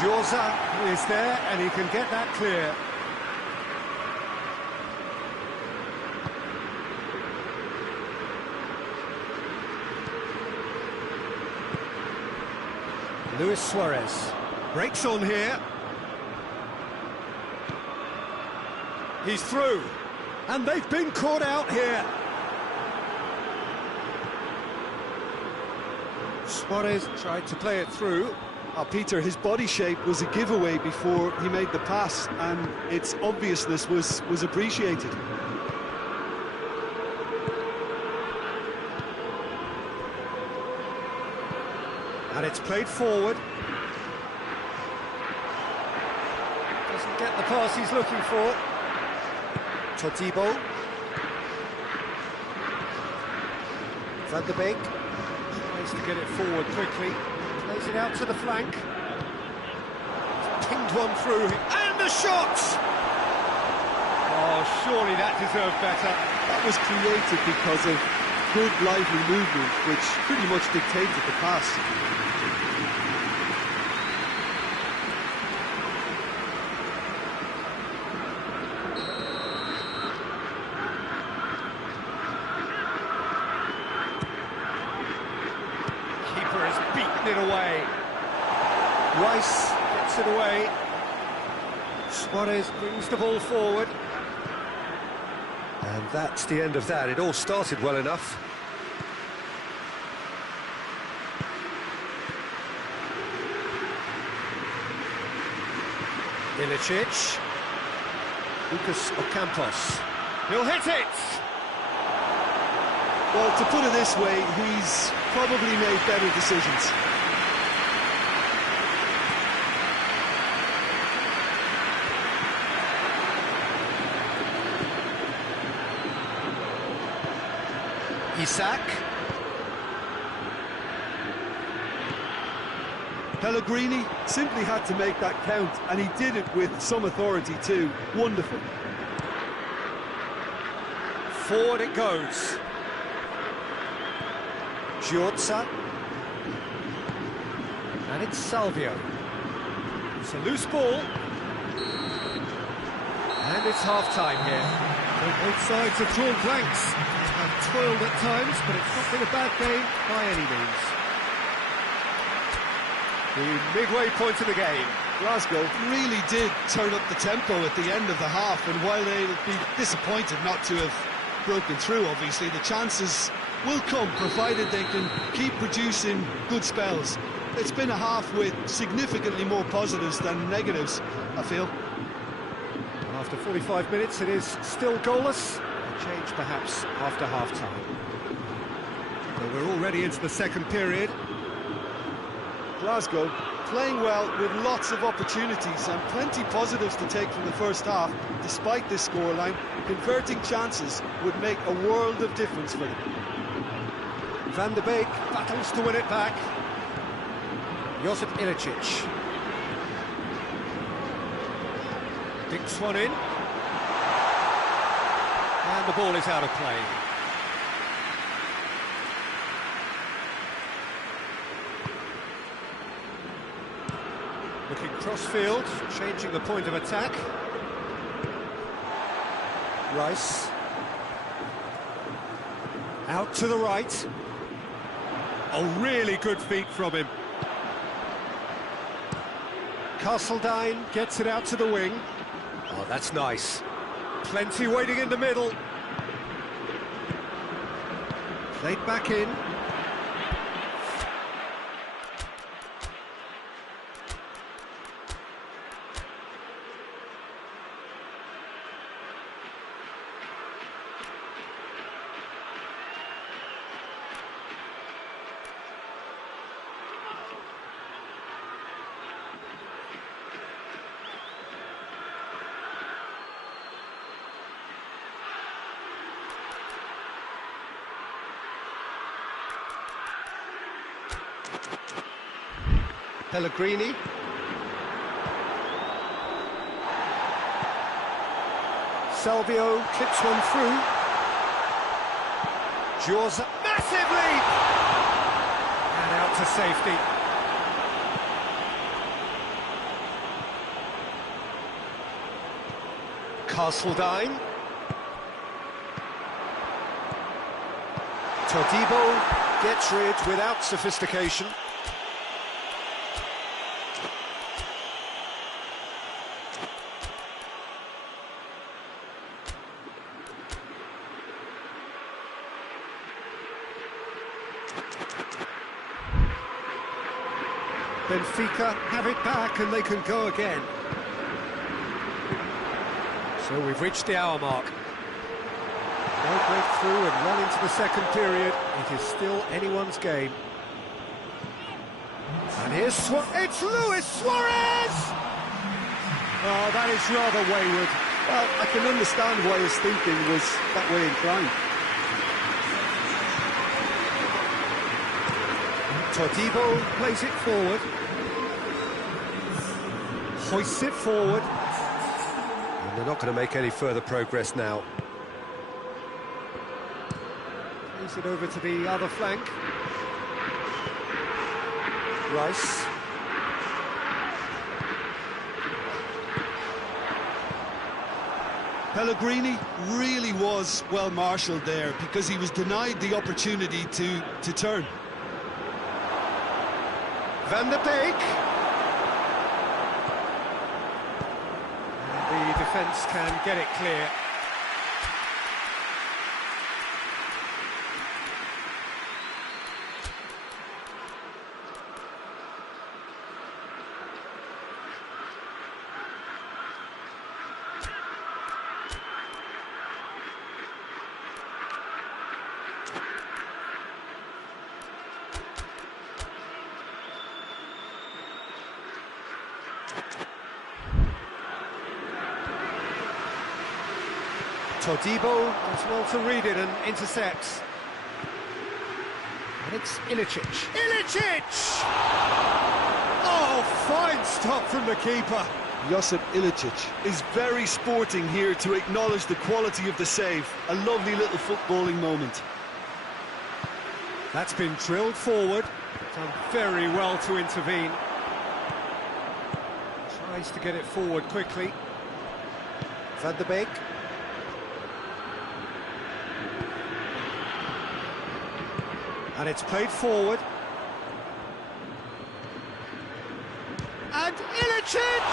Giorza is there and he can get that clear. Luis Suarez breaks on here. He's through, and they've been caught out here. Suarez tried to play it through. Peter, his body shape was a giveaway before he made the pass, and its obviousness was appreciated. And it's played forward. Doesn't get the pass he's looking for. Todibo. Van der Beek tries to get it forward quickly. Plays it out to the flank. Pinged one through. And the shot! Oh, surely that deserved better. That was created because of good, lively movement, which pretty much dictated the pass. Keeper has beaten it away. Rice gets it away. Suarez brings the ball forward. And that's the end of that. It all started well enough. Ilicic. Lucas Ocampos. He'll hit it! Well, to put it this way, he's probably made better decisions. Isak. Pellegrini simply had to make that count, and he did it with some authority too. Wonderful. Forward it goes. Giorza. And it's Salvio. It's a loose ball. And it's half-time here. So both sides have drawn blanks. They have toiled at times, but it's not been a bad game by any means. The midway point of the game. Glasgow really did turn up the tempo at the end of the half, and while they'll be disappointed not to have broken through, obviously, the chances will come, provided they can keep producing good spells. It's been a half with significantly more positives than negatives, I feel. After 45 minutes, it is still goalless. A change, perhaps, after half-time. So we're already into the second period. Glasgow playing well with lots of opportunities and plenty positives to take from the first half. Despite this scoreline, converting chances would make a world of difference for them. Van der Beek battles to win it back. Josip Ilicic. Dinks one in. And the ball is out of play. Looking cross-field, changing the point of attack. Rice. Out to the right. A really good feat from him. Castledine gets it out to the wing. Oh, that's nice. Plenty waiting in the middle. Played back in. Pellegrini. Salvio clips one through. Giorza, massive leap! And out to safety. Castledine. Todibo gets rid without sophistication. Benfica have it back and they can go again. So we've reached the hour mark. They'll break through and run into the second period. It is still anyone's game. And here's it's Luis Suarez! Oh, that is rather wayward. Well, I can understand why his thinking was that way inclined. Todibo plays it forward. Hoists it forward. And they're not going to make any further progress now. Plays it over to the other flank. Rice. Pellegrini really was well marshalled there because he was denied the opportunity to turn. Van der Beek. And the defence can get it clear. Todibo does well to read it and intercepts. And it's Ilicic. Ilicic! Oh, fine stop from the keeper. Josip Ilicic is very sporting here to acknowledge the quality of the save. A lovely little footballing moment. That's been drilled forward. Done very well to intervene. Tries to get it forward quickly. Van der Beek. And it's played forward. And Ilicic!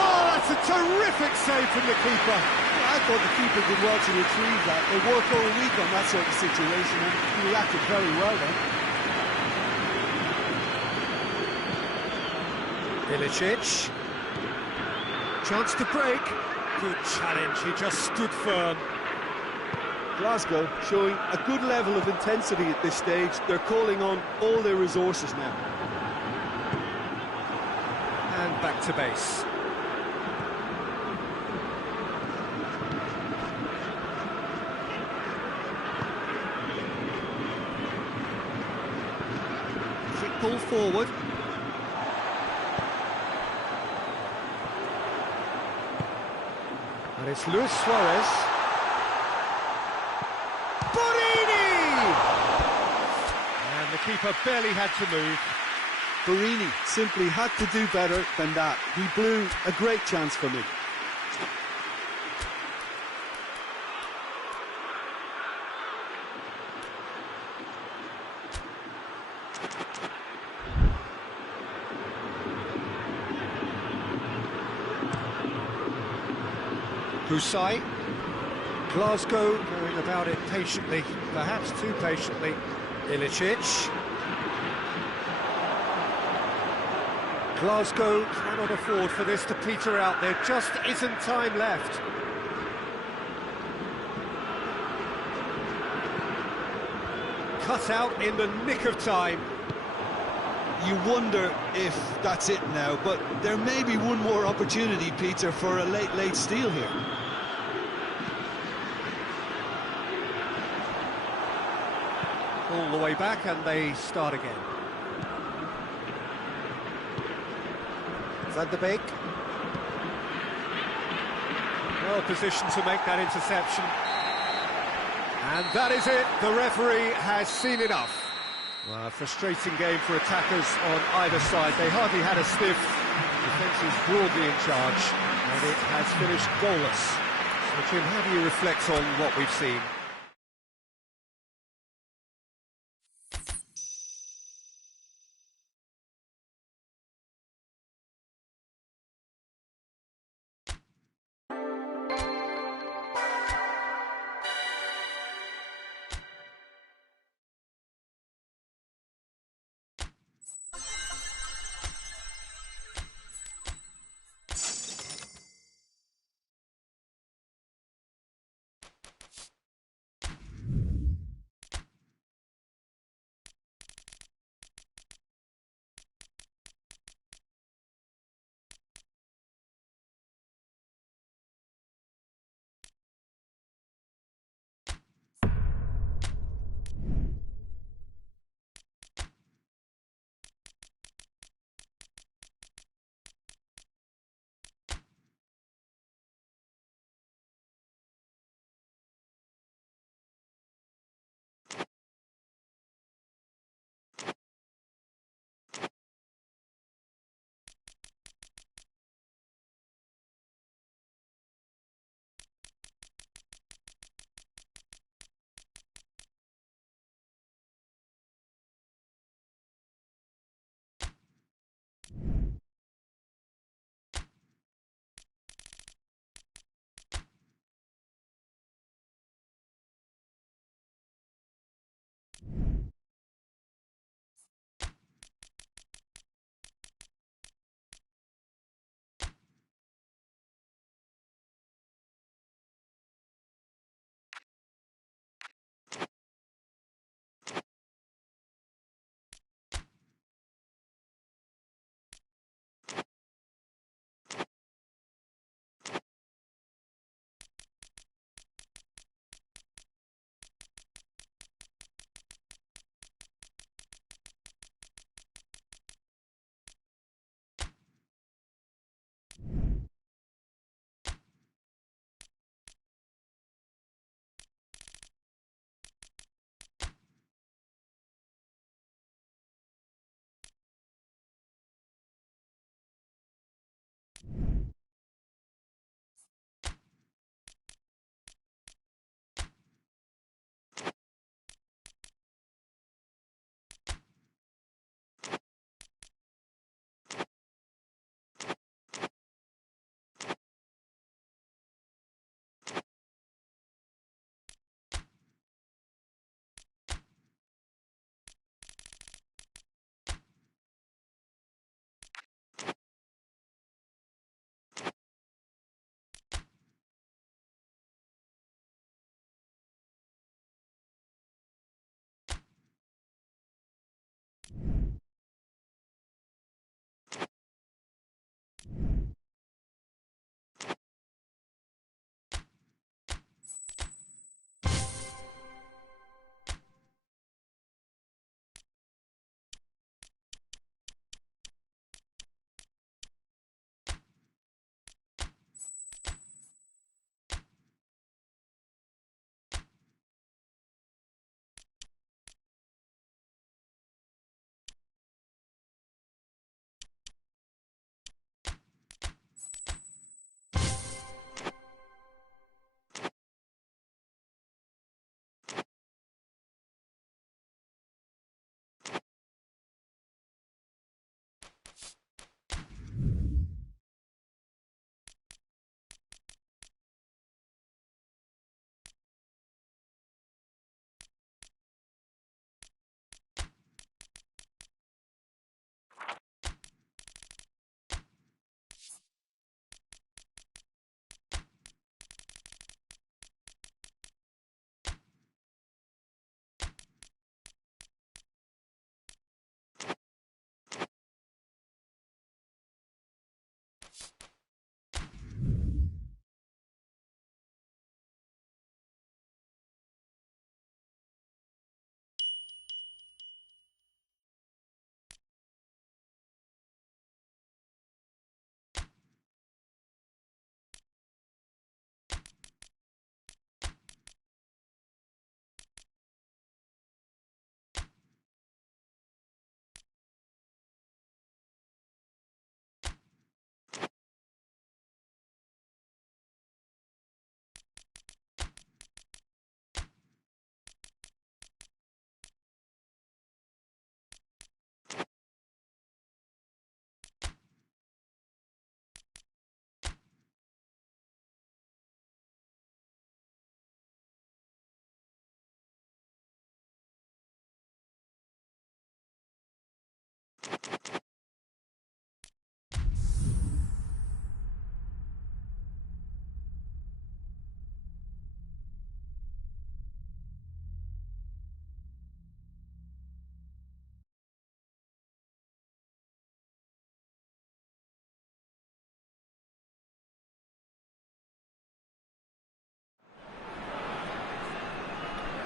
Oh, that's a terrific save from the keeper. I thought the keeper did well to retrieve that. They work all week on that sort of situation, and he reacted very well then. Ilicic. Chance to break. Good challenge, he just stood firm. Glasgow showing a good level of intensity at this stage. They're calling on all their resources now. And back to base. Quick ball forward. And it's Luis Suarez. And the keeper barely had to move. Barini simply had to do better than that. He blew a great chance for me. Husai. Glasgow going about it patiently, perhaps too patiently. Ilicic. Glasgow cannot afford for this to peter out. There just isn't time left. Cut out in the nick of time. You wonder if that's it now, but there may be one more opportunity, Peter, for a late steal here. All the way back and they start again. Van der Beek. Well positioned to make that interception. And that is it. The referee has seen enough. Well, a frustrating game for attackers on either side. They hardly had a sniff. Defence is broadly in charge, and it has finished goalless. So, Jim, how do you reflect on what we've seen?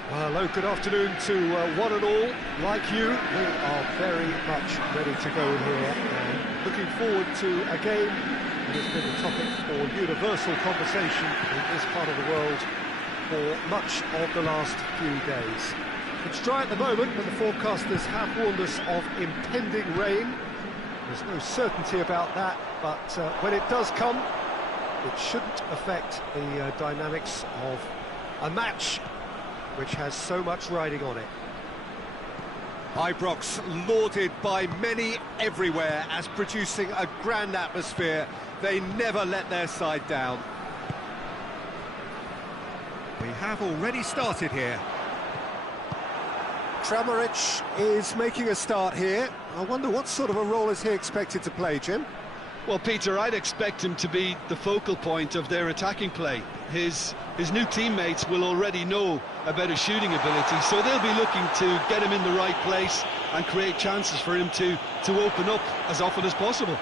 Well, hello, good afternoon to one and all. Like you, we are very much ready to go here and looking forward to a game that has been the topic for universal conversation in this part of the world for much of the last few days. It's dry at the moment, but the forecasters have warned us of impending rain. There's no certainty about that, but when it does come, it shouldn't affect the dynamics of a match which has so much riding on it. Ibrox lauded by many everywhere as producing a grand atmosphere. They never let their side down. We have already started here. Kramaric is making a start here. I wonder what sort of a role is he expected to play, Jim? Well, Peter, I'd expect him to be the focal point of their attacking play. His new teammates will already know about his shooting ability, so they'll be looking to get him in the right place and create chances for him to open up as often as possible.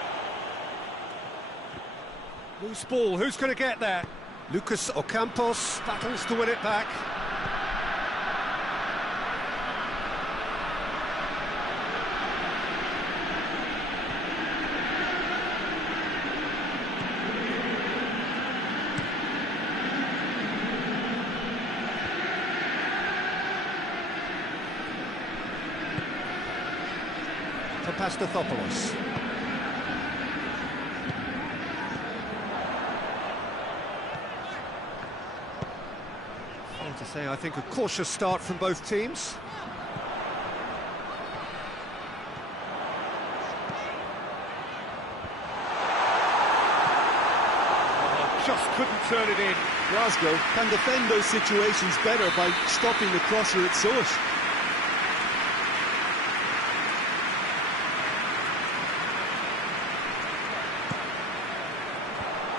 Loose ball, who's going to get there? Lucas Ocampos battles to win it back. Papastathopoulos. Fair to say, I think a cautious start from both teams. Just couldn't turn it in. Glasgow can defend those situations better by stopping the crosser at source.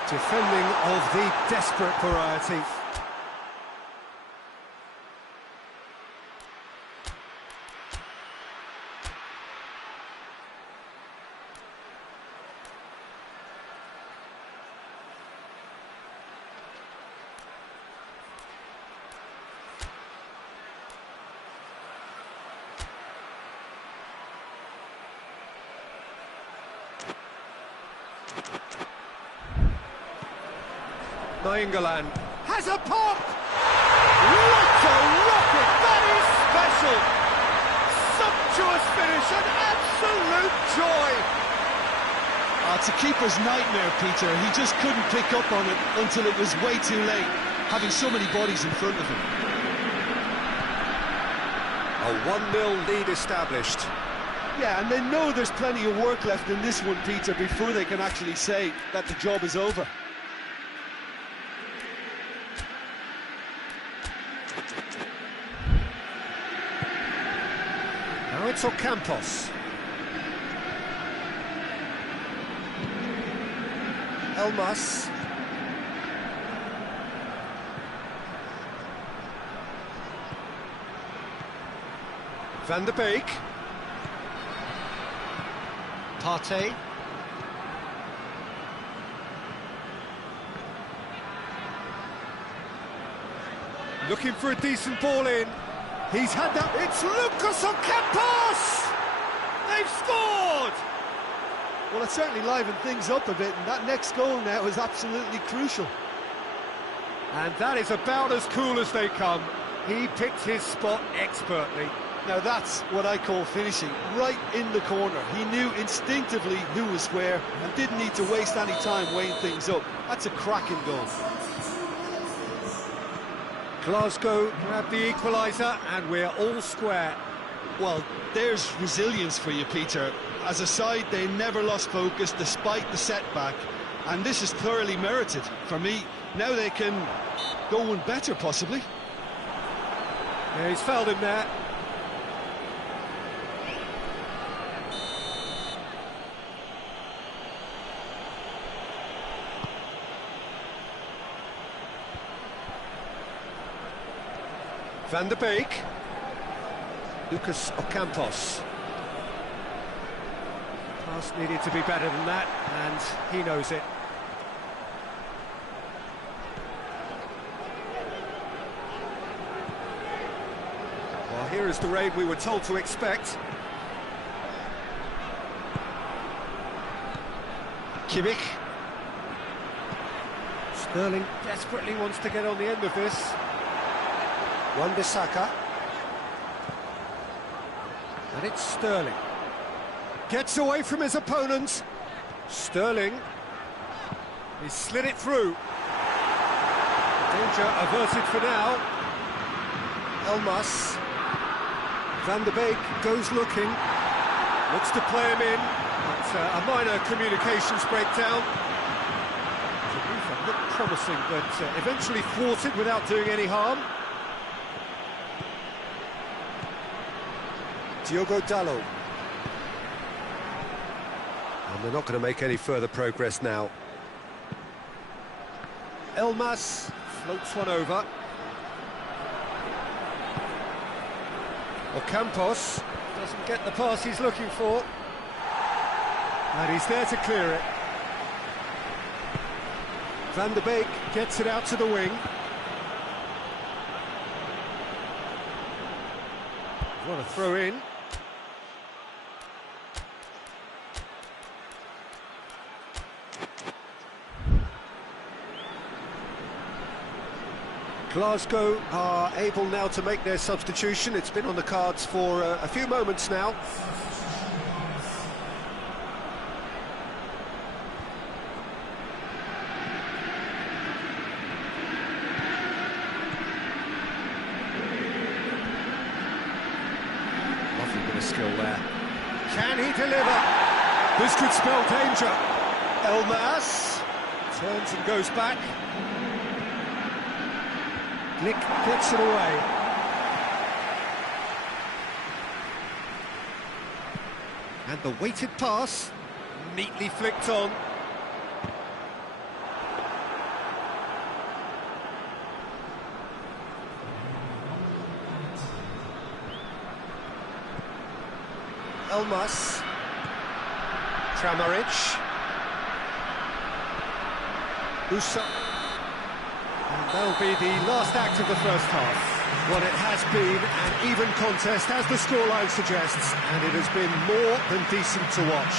Defending of the desperate variety. Nainggolan has a pop! What a rocket! That is special! Sumptuous finish and absolute joy! It's a keeper's nightmare, Peter. He just couldn't pick up on it until it was way too late, having so many bodies in front of him. A 1-0 lead established. Yeah, and they know there's plenty of work left in this one, Peter, before they can actually say that the job is over. Now it's Ocampos. Elmas. Van der Beek. Partey. Looking for a decent ball in. He's had that. It's Lucas Ocampos! They've scored! Well, it certainly livened things up a bit, and that next goal now is absolutely crucial. And that is about as cool as they come. He picked his spot expertly. Now that's what I call finishing, right in the corner. He knew instinctively who was where and didn't need to waste any time weighing things up. That's a cracking goal. Glasgow grabbed the equaliser and we're all square. Well, there's resilience for you, Peter. As a side, they never lost focus despite the setback, and this is thoroughly merited. For me, now they can go one better, possibly. Yeah, he's fouled him there. Van der Beek. Lucas Ocampos. Pass needed to be better than that, and he knows it. Well, here is the raid we were told to expect. Kimmich. Sterling desperately wants to get on the end of this. Wan-Bissaka. And it's Sterling. Gets away from his opponent. Sterling. He slid it through. Danger averted for now. Elmas. Van der Beek goes looking. Looks to play him in. It's a minor communications breakdown. The move looked promising, but eventually thwarted without doing any harm. Diogo Dalot. And they're not going to make any further progress now. Elmas floats one over. Ocampos doesn't get the pass he's looking for. And he's there to clear it. Van der Beek gets it out to the wing. What a throw in. Glasgow are able now to make their substitution. It's been on the cards for a few moments now. Lovely bit of skill there. Can he deliver? This could spell danger. Elmas turns and goes back. Nick gets it away. And the weighted pass, neatly flicked on. Elmas. Kramaric. Usa. And that'll be the last act of the first half. Well, it has been an even contest, as the scoreline suggests, and it has been more than decent to watch.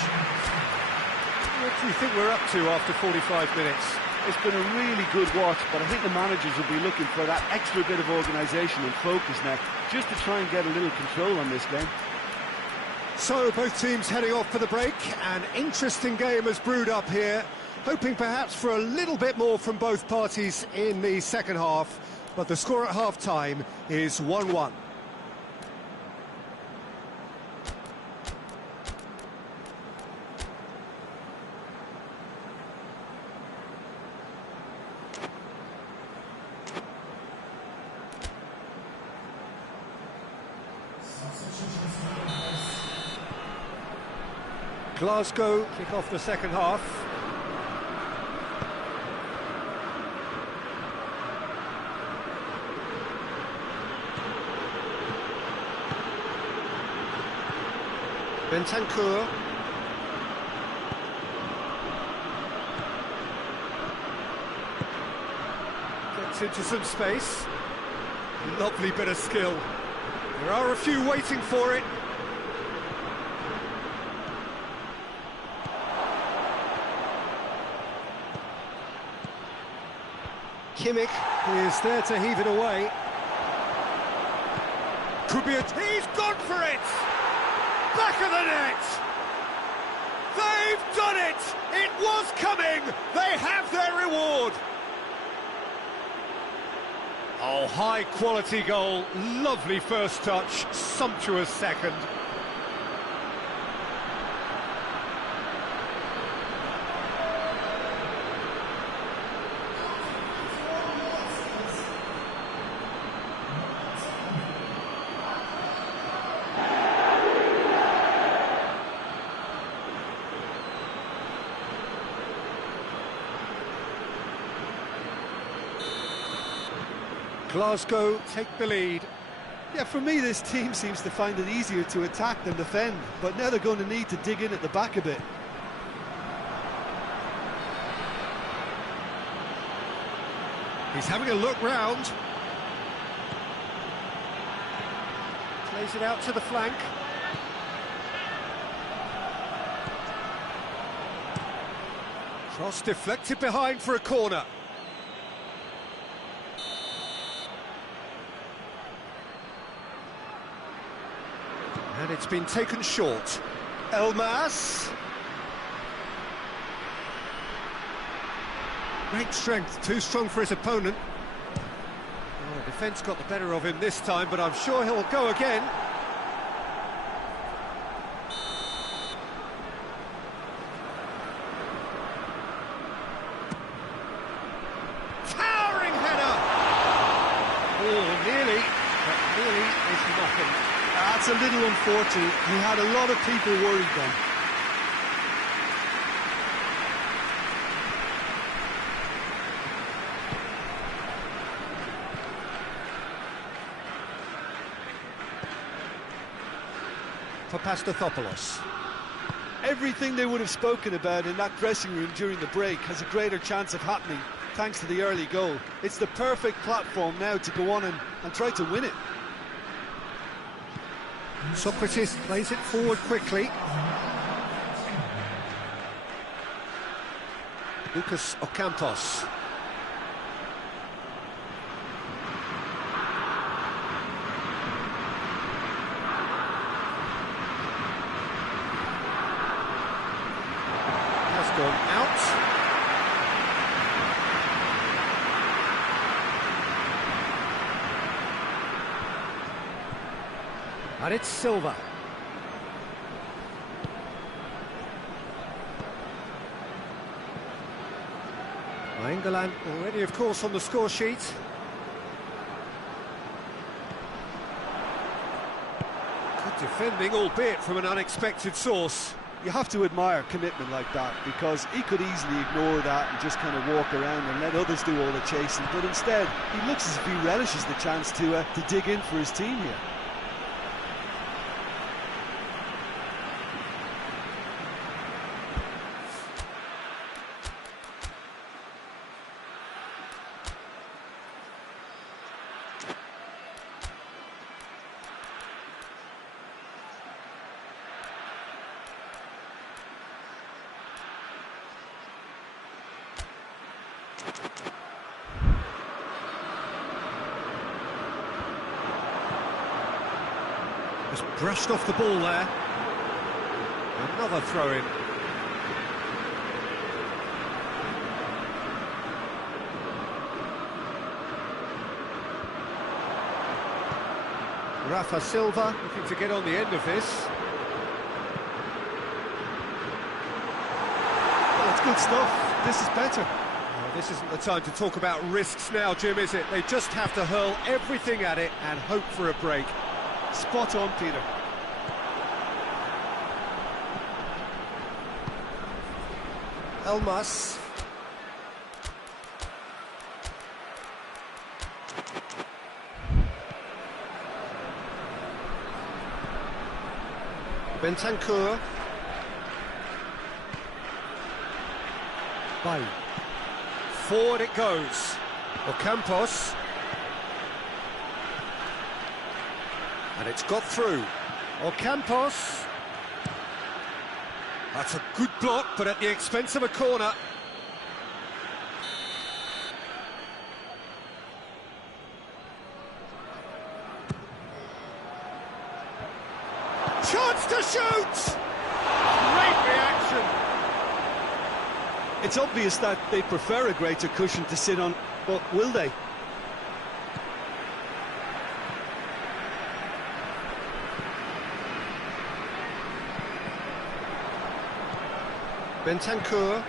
What do you think we're up to after 45 minutes? It's been a really good watch, but I think the managers will be looking for that extra bit of organisation and focus now, just to try and get a little control on this game. So, both teams heading off for the break. An interesting game has brewed up here. Hoping perhaps for a little bit more from both parties in the second half, but the score at half-time is 1-1. Glasgow kick off the second half. Bentancur. Gets into some space. Lovely bit of skill. There are a few waiting for it. Kimmich is there to heave it away. Could be he's gone for it! Back of the net! They've done it! It was coming! They have their reward! Oh, high-quality goal, lovely first touch, sumptuous second. Glasgow take the lead. Yeah, for me, this team seems to find it easier to attack than defend, but now they're going to need to dig in at the back a bit. He's having a look round. Plays it out to the flank. Cross deflected behind for a corner. And it's been taken short. Elmas. Great strength, too strong for his opponent. Oh, defence got the better of him this time, but I'm sure he'll go again. Towering header! Oh, nearly, but nearly is nothing. That's a little unfortunate. He had a lot of people worried then. Papastathopoulos. Everything they would have spoken about in that dressing room during the break has a greater chance of happening thanks to the early goal. It's the perfect platform now to go on and try to win it. Socrates plays it forward quickly. Lucas Ocampos. Has gone out. And it's Silva. England already, of course, on the score sheet. Good defending, albeit from an unexpected source. You have to admire commitment like that, because he could easily ignore that and just kind of walk around and let others do all the chasing, but instead he looks as if he relishes the chance to dig in for his team here. Just brushed off the ball there. Another throw-in. Rafa Silva looking to get on the end of this. Well, it's good stuff. This is better. Well, this isn't the time to talk about risks now, Jim, is it? They just have to hurl everything at it and hope for a break. Spot on, Peter. Elmas. Bentancur. Bay. Forward it goes. Ocampos. And it's got through. Ocampos. That's a good block, but at the expense of a corner. Chance to shoot! Great reaction! It's obvious that they prefer a greater cushion to sit on, but will they? Bentancur.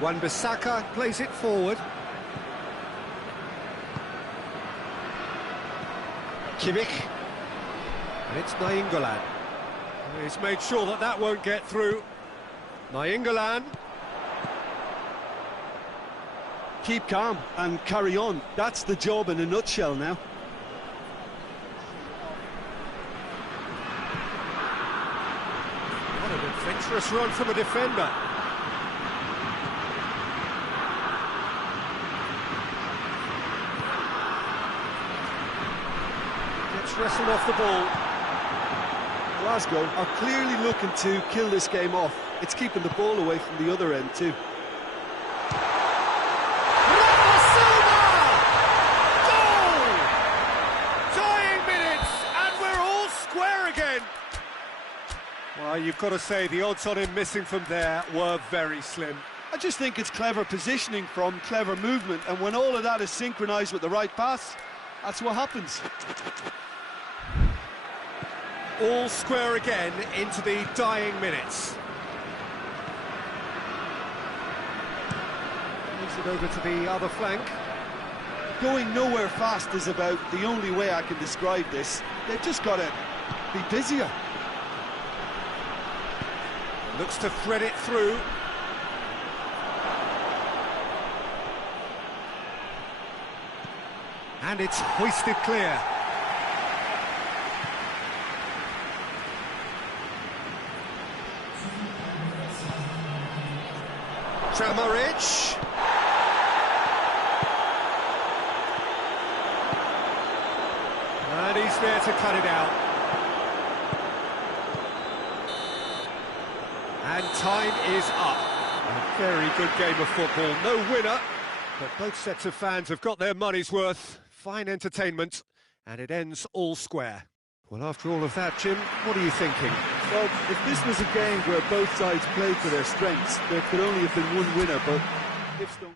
Wan-Bissaka plays it forward. Kimmich. And it's Nainggolan. He's made sure that that won't get through. Nainggolan. Keep calm and carry on. That's the job in a nutshell now. What an adventurous run from a defender. Gets wrestled off the ball. Glasgow are clearly looking to kill this game off. It's keeping the ball away from the other end too. Goal! Dying minutes, and we're all square again. Well, you've got to say the odds on him missing from there were very slim. I just think it's clever positioning from clever movement, and when all of that is synchronised with the right pass, that's what happens. All square again into the dying minutes. Moves it over to the other flank. Going nowhere fast is about the only way I can describe this. They've just got to be busier. Looks to thread it through. And it's hoisted clear. Kramaric. And he's there to cut it out. And time is up. A very good game of football. No winner, but both sets of fans have got their money's worth. Fine entertainment, and it ends all square. Well, after all of that, Jim, what are you thinking? Well, if this was a game where both sides played to their strengths, there could only have been one winner, but if so...